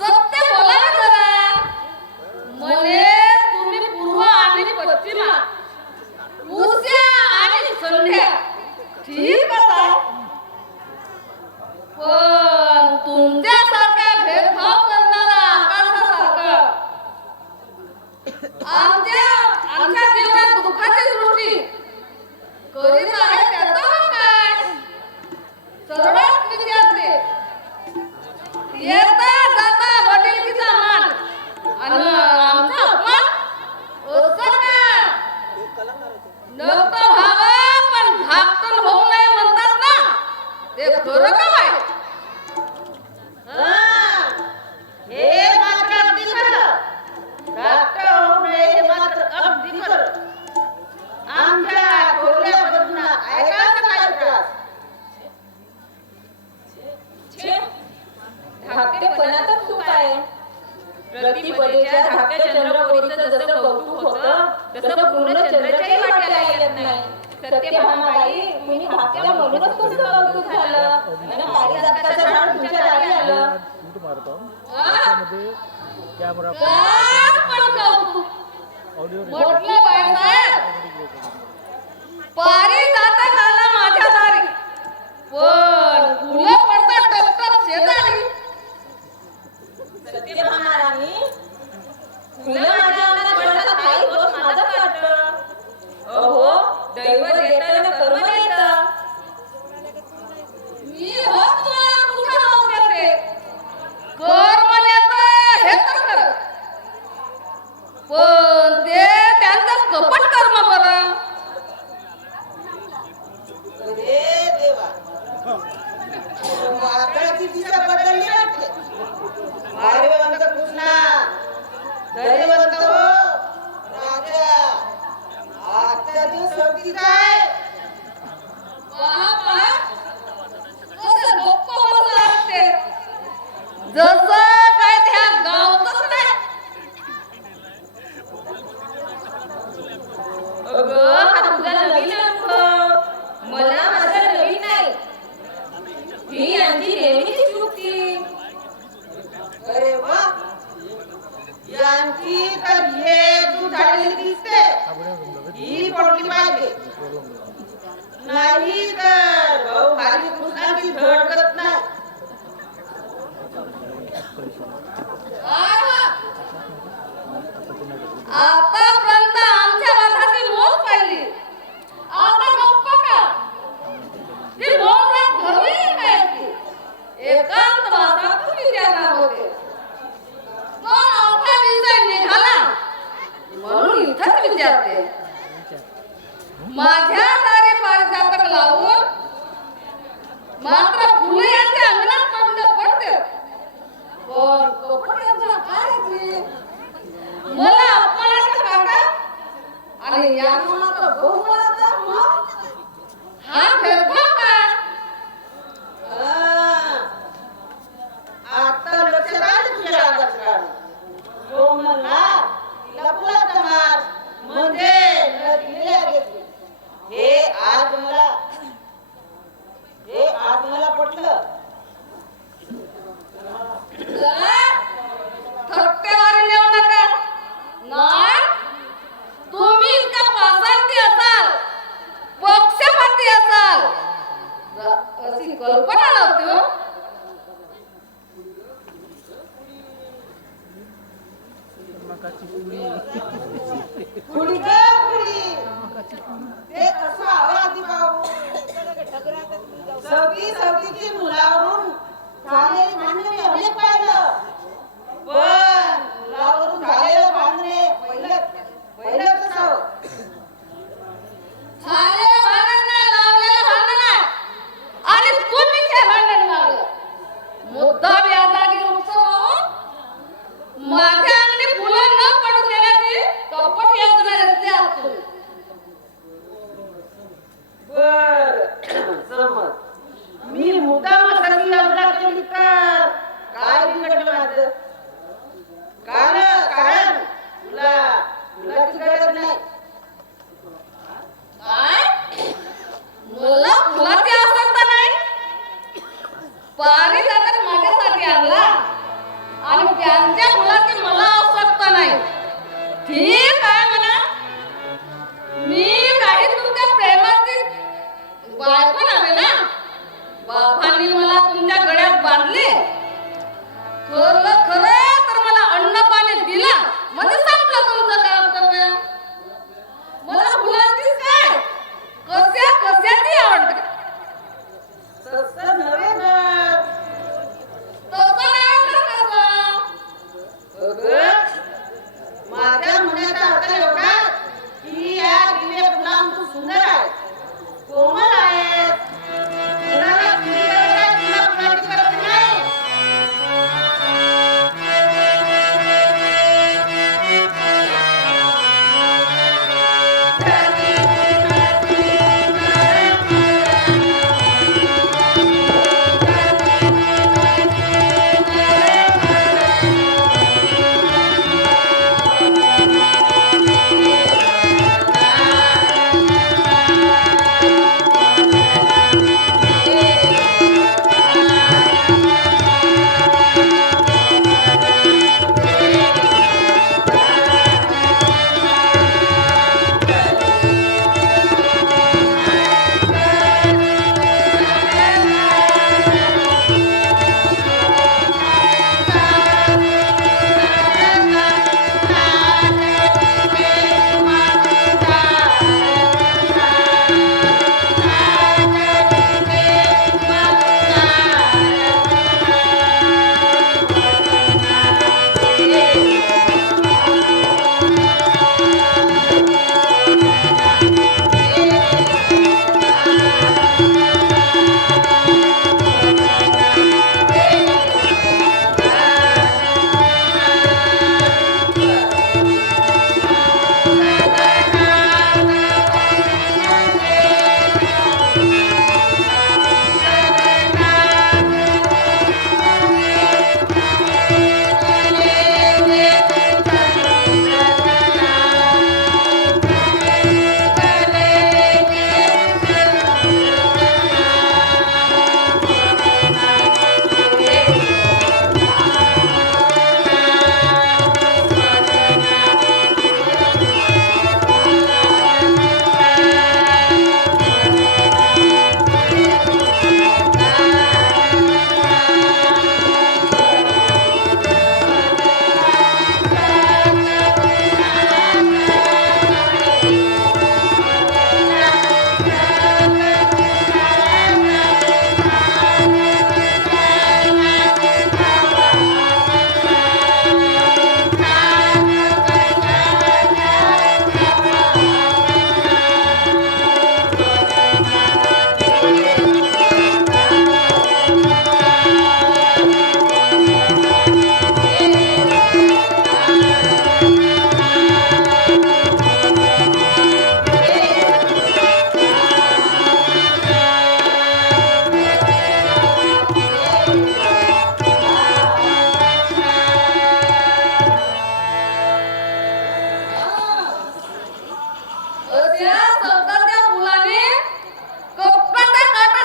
सत्य बोला ना जरा. म्हणे तुम्ही पूर्व आणि पश्चिमा उषा आणि संध्या ठीकच आहे. पण तुमच्यासारखा भेदभाव करणारा आकाशासारखा आमच्या जीवनात दुःखाची दृष्टी करीत आहे त्याचा काय? सर्वात विचारते येता जाता वडिलकीचा मान आणि आमचा अपमान असं का? नव्हतं व्हावं पण धाकटून होऊ नये म्हणतात ना, ते खरं का आहे? हे मात्र अगदी खरं. धाकटं होऊ नये हे मात्र अगदी खरं. आमच्या थोरल्या बंधूंना ऐकायचा काय त्रास? धाकटेपणातच सुख आहे. रतिपदेच्या धाकट्या चंद्रकोरीचं जसं कौतुक होतं तसं पूर्ण चंद्राच्याही वाट्याला येत नाही. सत्यभामाबाई तुम्ही धाकट्या म्हणूनच तुमचं कौतुक झालं आणि पारिजातकाचं झाड तुमच्या दारी आलं. शूट मारतो त्याच्यामध्ये कॅमेरा काय पण कौतुक. ऑडिओ म्हटलं बाळासाहेब, पारिजातकाला माझ्या दारी पण फुलं पडतात टपटप शेजारी. सत्यभामाराणी फुलं माझ्या अंगणात पडतात काही दोष माझाच वाटतं. अहो दैव देतं आणि कर्म देतं. मी होत तुला कुठं जाऊ देते. कर्म देतं हे तर खरं, पण ते त्यांचं कपट कर्म बरं. हे देवा, वाकड्याची दिशा बदलली वाटते. भाग्यवंत कृष्णा, धैर्यवंत हो राजा. आजचा दिवस सोबतीचा आहे. पहा पहा, कसं गप्प बसला असते. जसं काय त्या गावतच नाही. अगं हा तुझा नवीन अनुभव, मला माझा नवीन नाही. ही यांची नेहमीची चुकी. अरे वा, यांची तर एकजूट झालेली दिसते. ही पडली पाहिजे, नाही तर भाऊ हरी कृष्णाची धडकत नाही. आतापर्यंत आमच्या वादाची मोज पाहिली. आता गप्प का? ही मोज रात धरली काय की? एकांत वादातच विचारणार होते. पण अवघा विषय निघाला म्हणून इथंच विचारते. माझ्या दारी पारिजातक लावून मात्र फुले यांच्या अंगणात पडलं पडते. पण कपट यांचा काय रे? मला अपमानाचा काटा आणि यांना मात्र बहुमलाचा मग हा भेदभाव का? आता लक्षात आलं तुझ्या आकाशराव. तो म्हणला लपला तमार म्हणजे नदीला घेतली. हे आज मला पटलं. थट्टेवारी नेऊ नका. नाही, तुम्ही इतका पासांती असाल, पक्षपाती असाल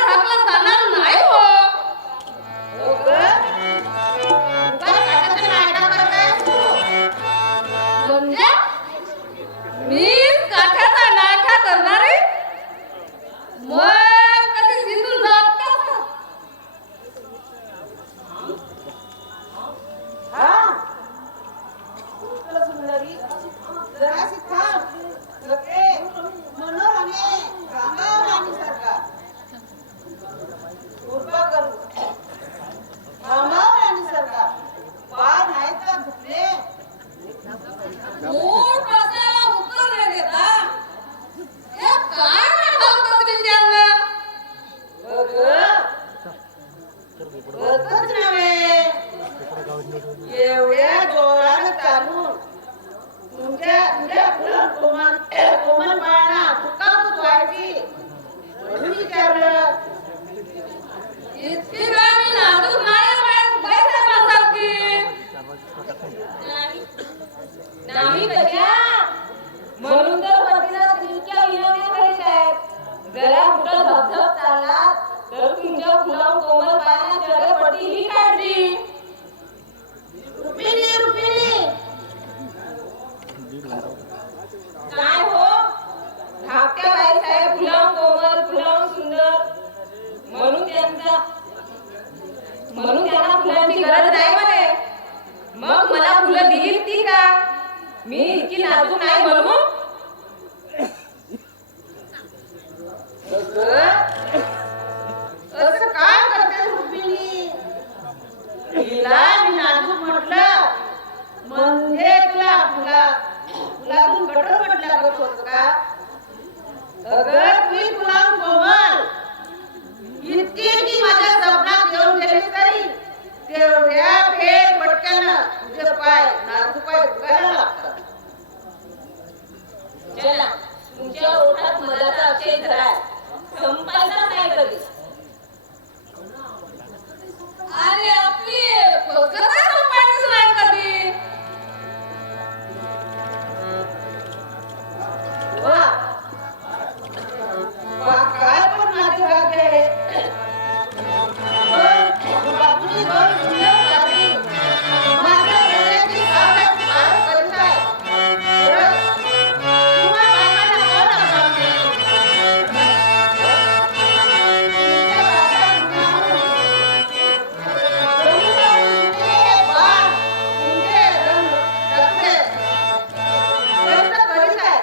झाकलं जाणार नाही हो. हो गं? उगाच काटाचं नाटक करतायस तू. म्हणजे मी काठ्याचा नाठा करणारी मग कधी जिंकून जातात का? हा? उत्तर सुंदरी, जराशी थांब. लगे, मनोरमे, रामावर आणि सरकार. कृपा करू. रामावर आणि सरकार. पाय नाहीत का धुतले? मूळ प्रश्नाला उत्तर नाही देता. हे काय नाटक विचारलं? अगं, बघच नव्हे. एवढ्या जोरानं चालून तुझ्या कोमल बाळांना दुखापत व्हायची म्हणून विचारलं. इतकी वेळ मी नाजूक नाही बैठे बसावकी. नाही कशा म्हणून तर पतीला तितक्या विनवण्या करीत आहेत. जरा कुठं धबधब चालला तर तुमच्या फुलावून कोमल पायांना चरे पडतील ही काळजी. रुक्मिणी, रुक्मिणी, काय हो धाकट्या बाई साहेब फुलावून कोमल फुलावून सुंदर म्हणून त्यांना फुलांची गरज नाही म्हणे. मग मला फुलं दिली ती का? मी इतकी नाजूक नाही म्हणून. असं काय करते रुक्मिणी? तिला मी नाजूक म्हटलं म्हणजे फुलातून कटर पडला लागत होत का? अगं तुझी फुलावून कोमल इतकी की माझ्या स्वप्नात येऊन गेली तरी तेवढ्या फेर पटक्यानं तुझे पाय नाजूक पाय दुखायला लागतात. चला तुमच्या ओठात मधाचा अक्षय धराय संपायचा नाही कधी. आणि आपली फसगत संपायचीच नाही कधी. वा वा, काय पण माझे भाग्य आहे. पण बापूजी दोन सुंदर गावी माझ्या हृदयाची सावळ्याची पार करीत आहे. खरंच, तुम्हा बापांना कोण असावे? तुमच्या बापांना तुमचे बाळ, तुमचे रंग, रत्ने, कष्ट करीत आहे.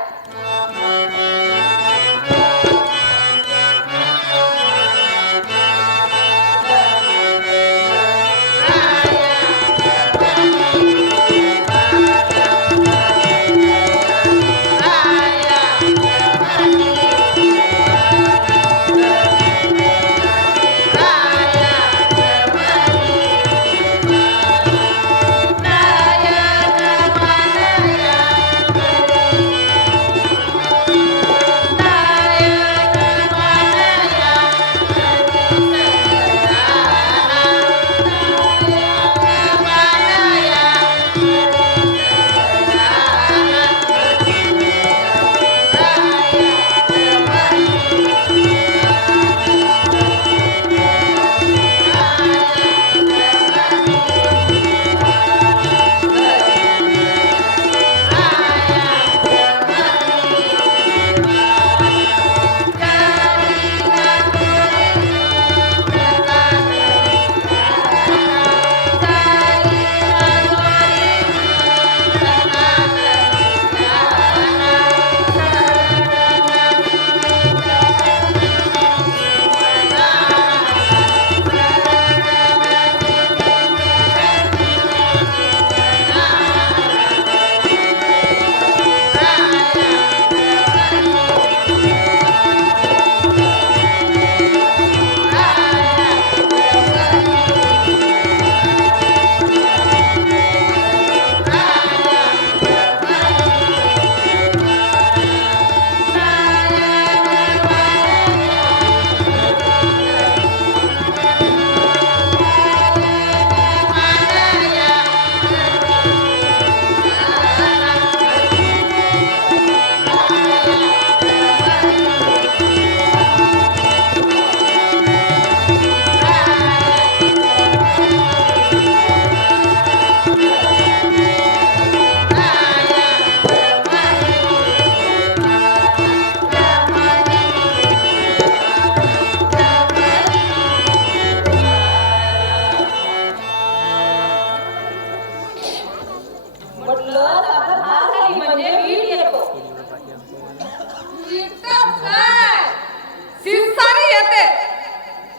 इतकं काय शिरसारी येते.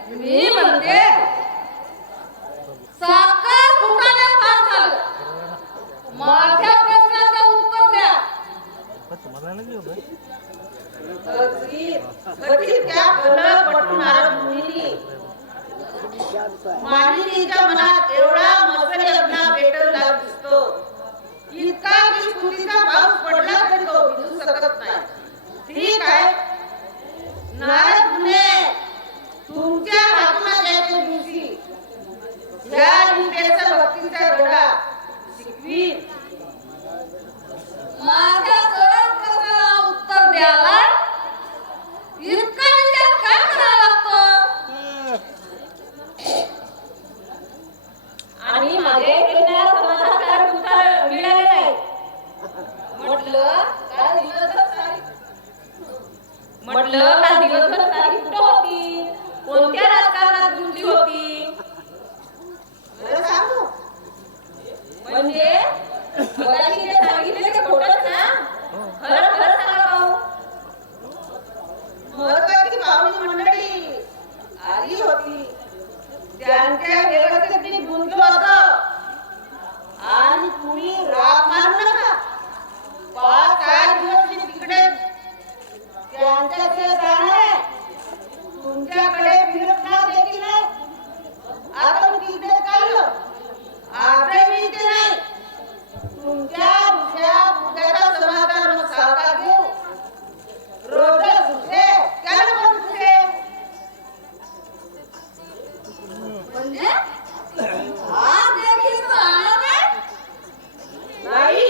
मी म्हणते साखर फुटाने फार झालं. माझ्या प्रश्नाचं उत्तर द्या. तुम्हाला नाही होत फकीर त्या कलह पटून आलं मुनीनी. मानिनीच्या मनात एवढा मत्सरयज्ञ पेटवला दिसतो. इतका की स्तुतीचा पाऊस पडला तरी तो भिजू शकत नाही. ठीक आहे, नारद मुने तुमच्या हातून याच्या दिवशी या नितेचा भक्तीचा धडा शिकवीन. माझ्या सरळ प्रश्नाला उत्तर द्यायला इतका विचार का करावा लागतो. आणि माझ्या प्रश्नाला समाधानकारक उत्तर मिळाले नाही. म्हटलं काल दिवसभर सारी कुठं होती? कोणत्या राजकारणात गुंतली होती? खरं सांगू, म्हणजे मगाशी जे सांगितले ते खोटंच ना? खरं खरं सांगा भाऊ. महत्वाची पाहुणी मंडळी आली होती. त्यांच्या व्यवस्थेत मी गुंतलो होतो. आणि तुम्ही राग मानू नका. 5-6 दिवस मी तिकडे त्यांच्याकडे राहणार. तुमच्याकडे फिरकणार देखील नाही. आता मी तिकडे काढलं. आजही मी इथे नाही. तुमच्या बुद्ध्याचा समाधान मग सावकार घेऊ. रोज दुसरे त्याला पण दुसरे. म्हणजे आज देखील राहणार नाही. नाही,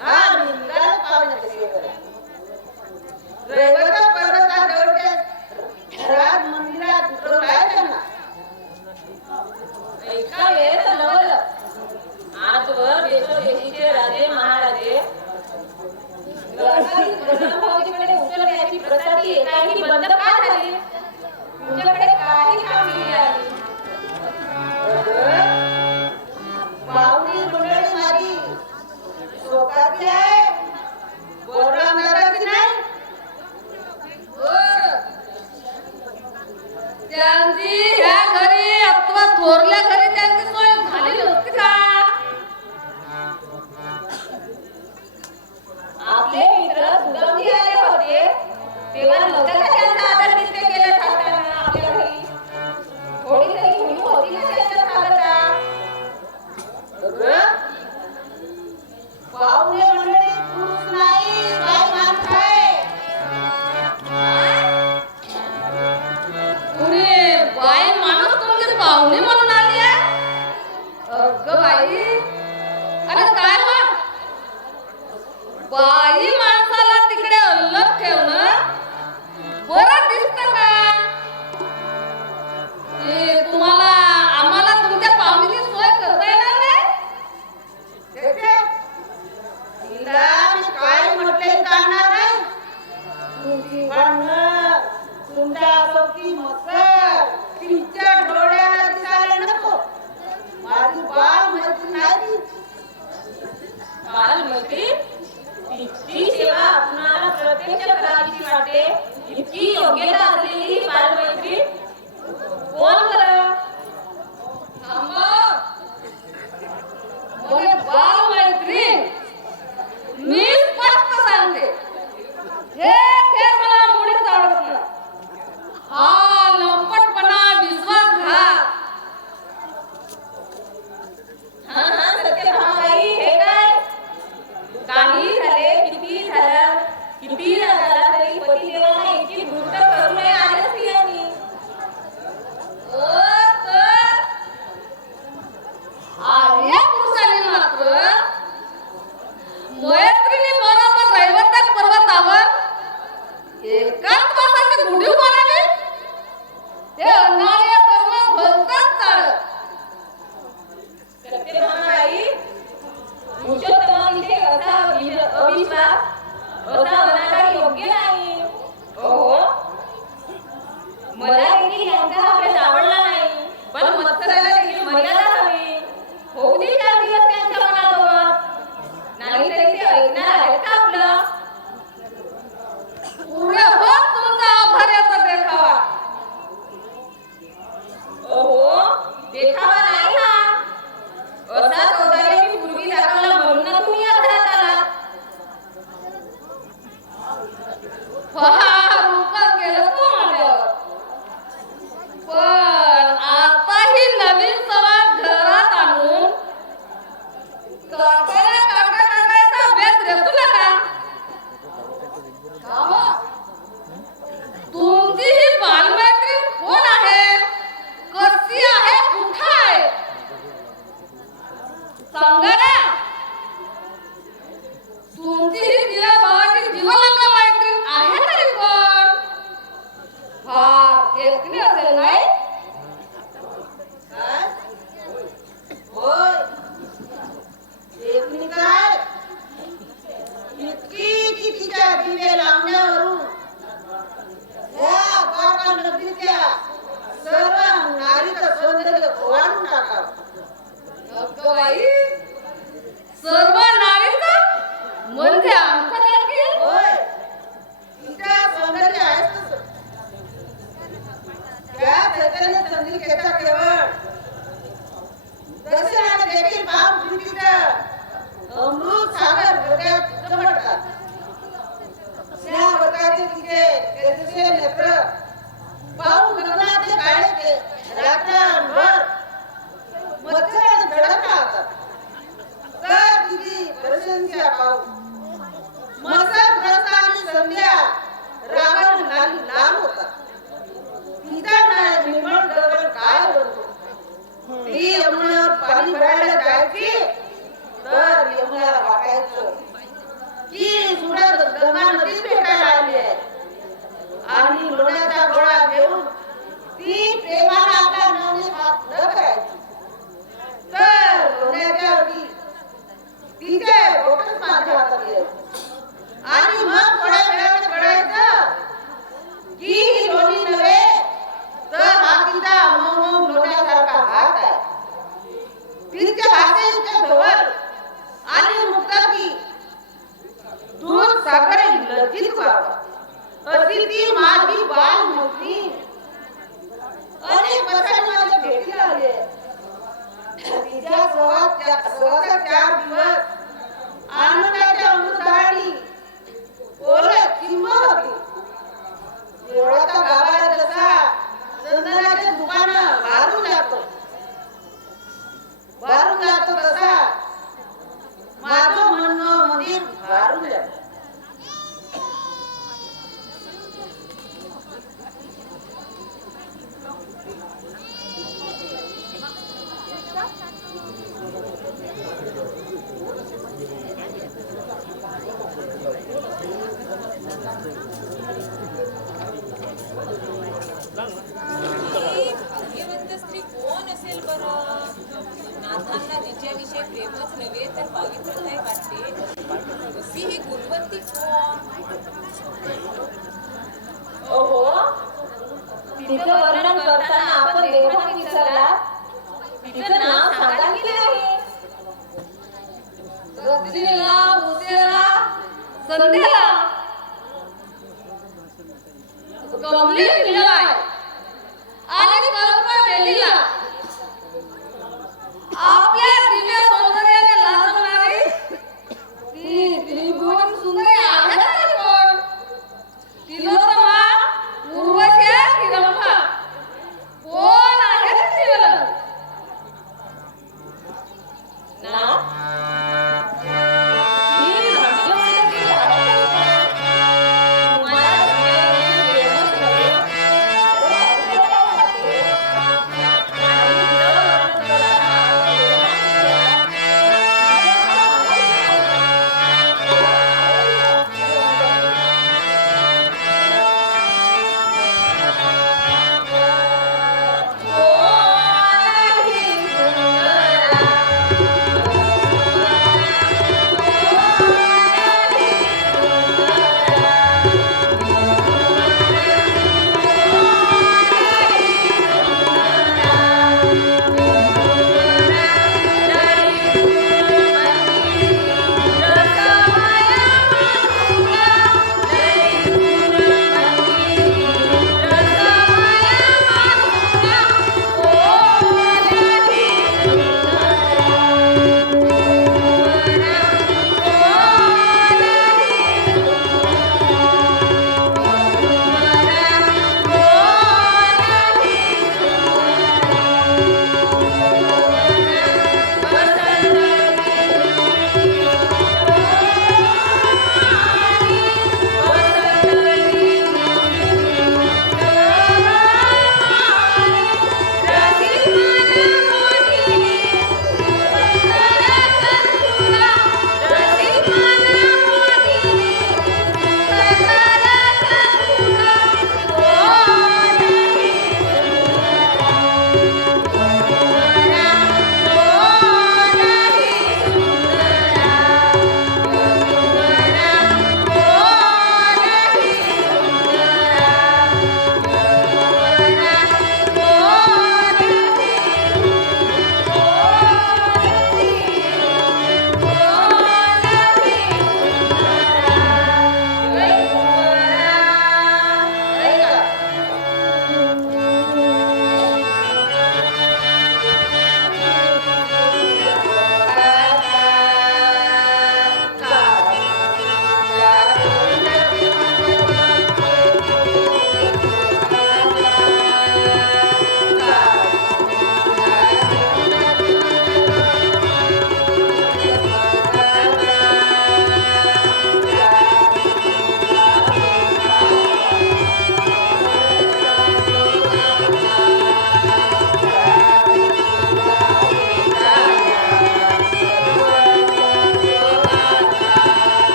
हा निघाला पाहुण्याच्या सेवेला. रविवारच्या पर्वताजवळच्या घरात मंदिरात उतरवलं आहे त्यांना. एका वेळेस नवल आजवर देशोदेशीचे राजे महाराजे भाऊजीकडे उचलण्याची प्रथा ती एकाएकी बंद का झाली? तुमच्याकडे काही कामगिरी आली? पाहुणी मंडळी माझी स्वतःची आहे, बोलावणाराची नाही. त्यांची ह्या घरी अथवा थोरल्या घरी त्यांची सोय झालेली होती का? आपले मित्र सुगंधी आले होते तेव्हा नव्हतं का त्यांचा आदर नित्य केलं थाटांना आपल्या घरी? थोडी तरी उणीव होती ना त्यांच्या स्वागता? पाहुणे मंडळी पुरुष नाही, बाई माणसं आहे. तुम्ही बाई माणूस तुमची पाहुणी म्हणून आली आहे? अगं बाई, अरे काय हो? बाई माणसाला तिकडे अल्लग ठेवणं बरं दिसतं का? की तुम्हाला आम्हाला तुमच्या पाहुणीची सोय करता येणार नाही? त्याचे तिला मी काय म्हटले सांगणार नाही. तुमची भांडणं, तुमच्या आरोपी मकर तिच्या डोळ्याला दिसायला नको. माझी बाळ मैत्रीण नाही. बाल मैत्रीण तिची सेवा आपणाला प्रत्यक्ष करावीशी वाटते इतकी योग्यता असलेली ही बाल मैत्रीण कोण बरं? थांबा. बोले बाल मैत्रीण, मी स्पष्ट सांगते, हे खेळ मला मुळीच आवडत नाही. हा लंपटपणा, विश्वासघात. हा सत्यभामाबाई, हे काय? काही झाले, किती झाला तरी पतिदेवाने इतकी दृष्ट करू नये आल्या स्त्रियांनी. तर आर्या पुरुषांनी मात्र मैत्रिणी बरोबर रैवतक पर्वतावर एकाच मासाची गुढी उभारावी, हे अनार्य करणं भलतंच चालत. सत्यभामाबाई, पुरुषोत्तमाविषयी असा अविश्वास, असा अनादर योग्य नाही. फार उपकार केलं तू माझ्यावर. पण आता ही नवीन समाज घरात आणून काटायचा बेत रे तुला का? तुमची ही बालमैत्रीण कोण आहे, कशी आहे, कुठं आहे सांगा ना. तुमची ही तिला भावाची जीवलंग मैत्रीण आहे तरी कोण? फार देखणी असेल नाही? काय? होय. देखणी काय? इतकी की तिच्या दिवे लावण्यावरून या द्वारका नगरीच्या सर्व नारीचं सौंदर्य खोवारून टाकावं. अगं बाई, सर्व नारीचं म्हणजे आमचं देखील? होय. तिच्या सौंदर्य आहेच तसं. त्या चैतन्य चंद्रिकेचा केवळ दर्शनाने देखील भाव प्रीतीचं अमृत सागर हृदयात चमकतात. स्नेहावताचे तिचे तेजस्वी नेत्र पाहून गगनातले काळे रात्रभर मच्छराने झळत राहतात. तर तिची प्रशंसा पाहून मसरग्रस्त आणि संध्या रागाने लाल होतात. तिचा निर्मळ गगन काय बनतो. ती यमुनेवर पाणी भरायला जायची तर यमुनेला वाटायचं की सुरत गंगा नदीच भेटायला आली आहे आणि लोण्याचा गोळा घेऊन ती प्रेमाने आपला नवनीत हात न करायची तर लोण्याच्या अटी तिचे बोटच माझ्या हातात यायचे आणि मग थोड्या वेळाने कळायचं की ही लोणी नव्हे तर हा तिचा मऊ लोण्यासारखा हात आहे. तिच्या हाताच्या जवळ आणि मुक्ताची दूर सागरे लज्जित व्हावा अशी ती माझी बाल मैत्रीण अनेक वर्षांनी माझ्या भेटीला आली आहे. तिच्या सहवासात 4 दिवस आनंदाच्या अमृतधारणी ओळख चिंब होती. देवळाचा गाभारा जसा चंदनाचे दुकानं भारून जातो तसा माझं म्हणणं मंदिर भारून जातं. भाग्यवंत स्त्री कोण असेल बरं? नाथांना तिच्याविषयी प्रेमच नव्हे तर पावित्र्यताही वाटते. अशी ही गुणवंती कोण? ओहो, तिचं वर्णन करताना आपण देवभान विसरला. तिचं नाव सांगा की नाही? गजरीला, उसेला, संध्याला, कमली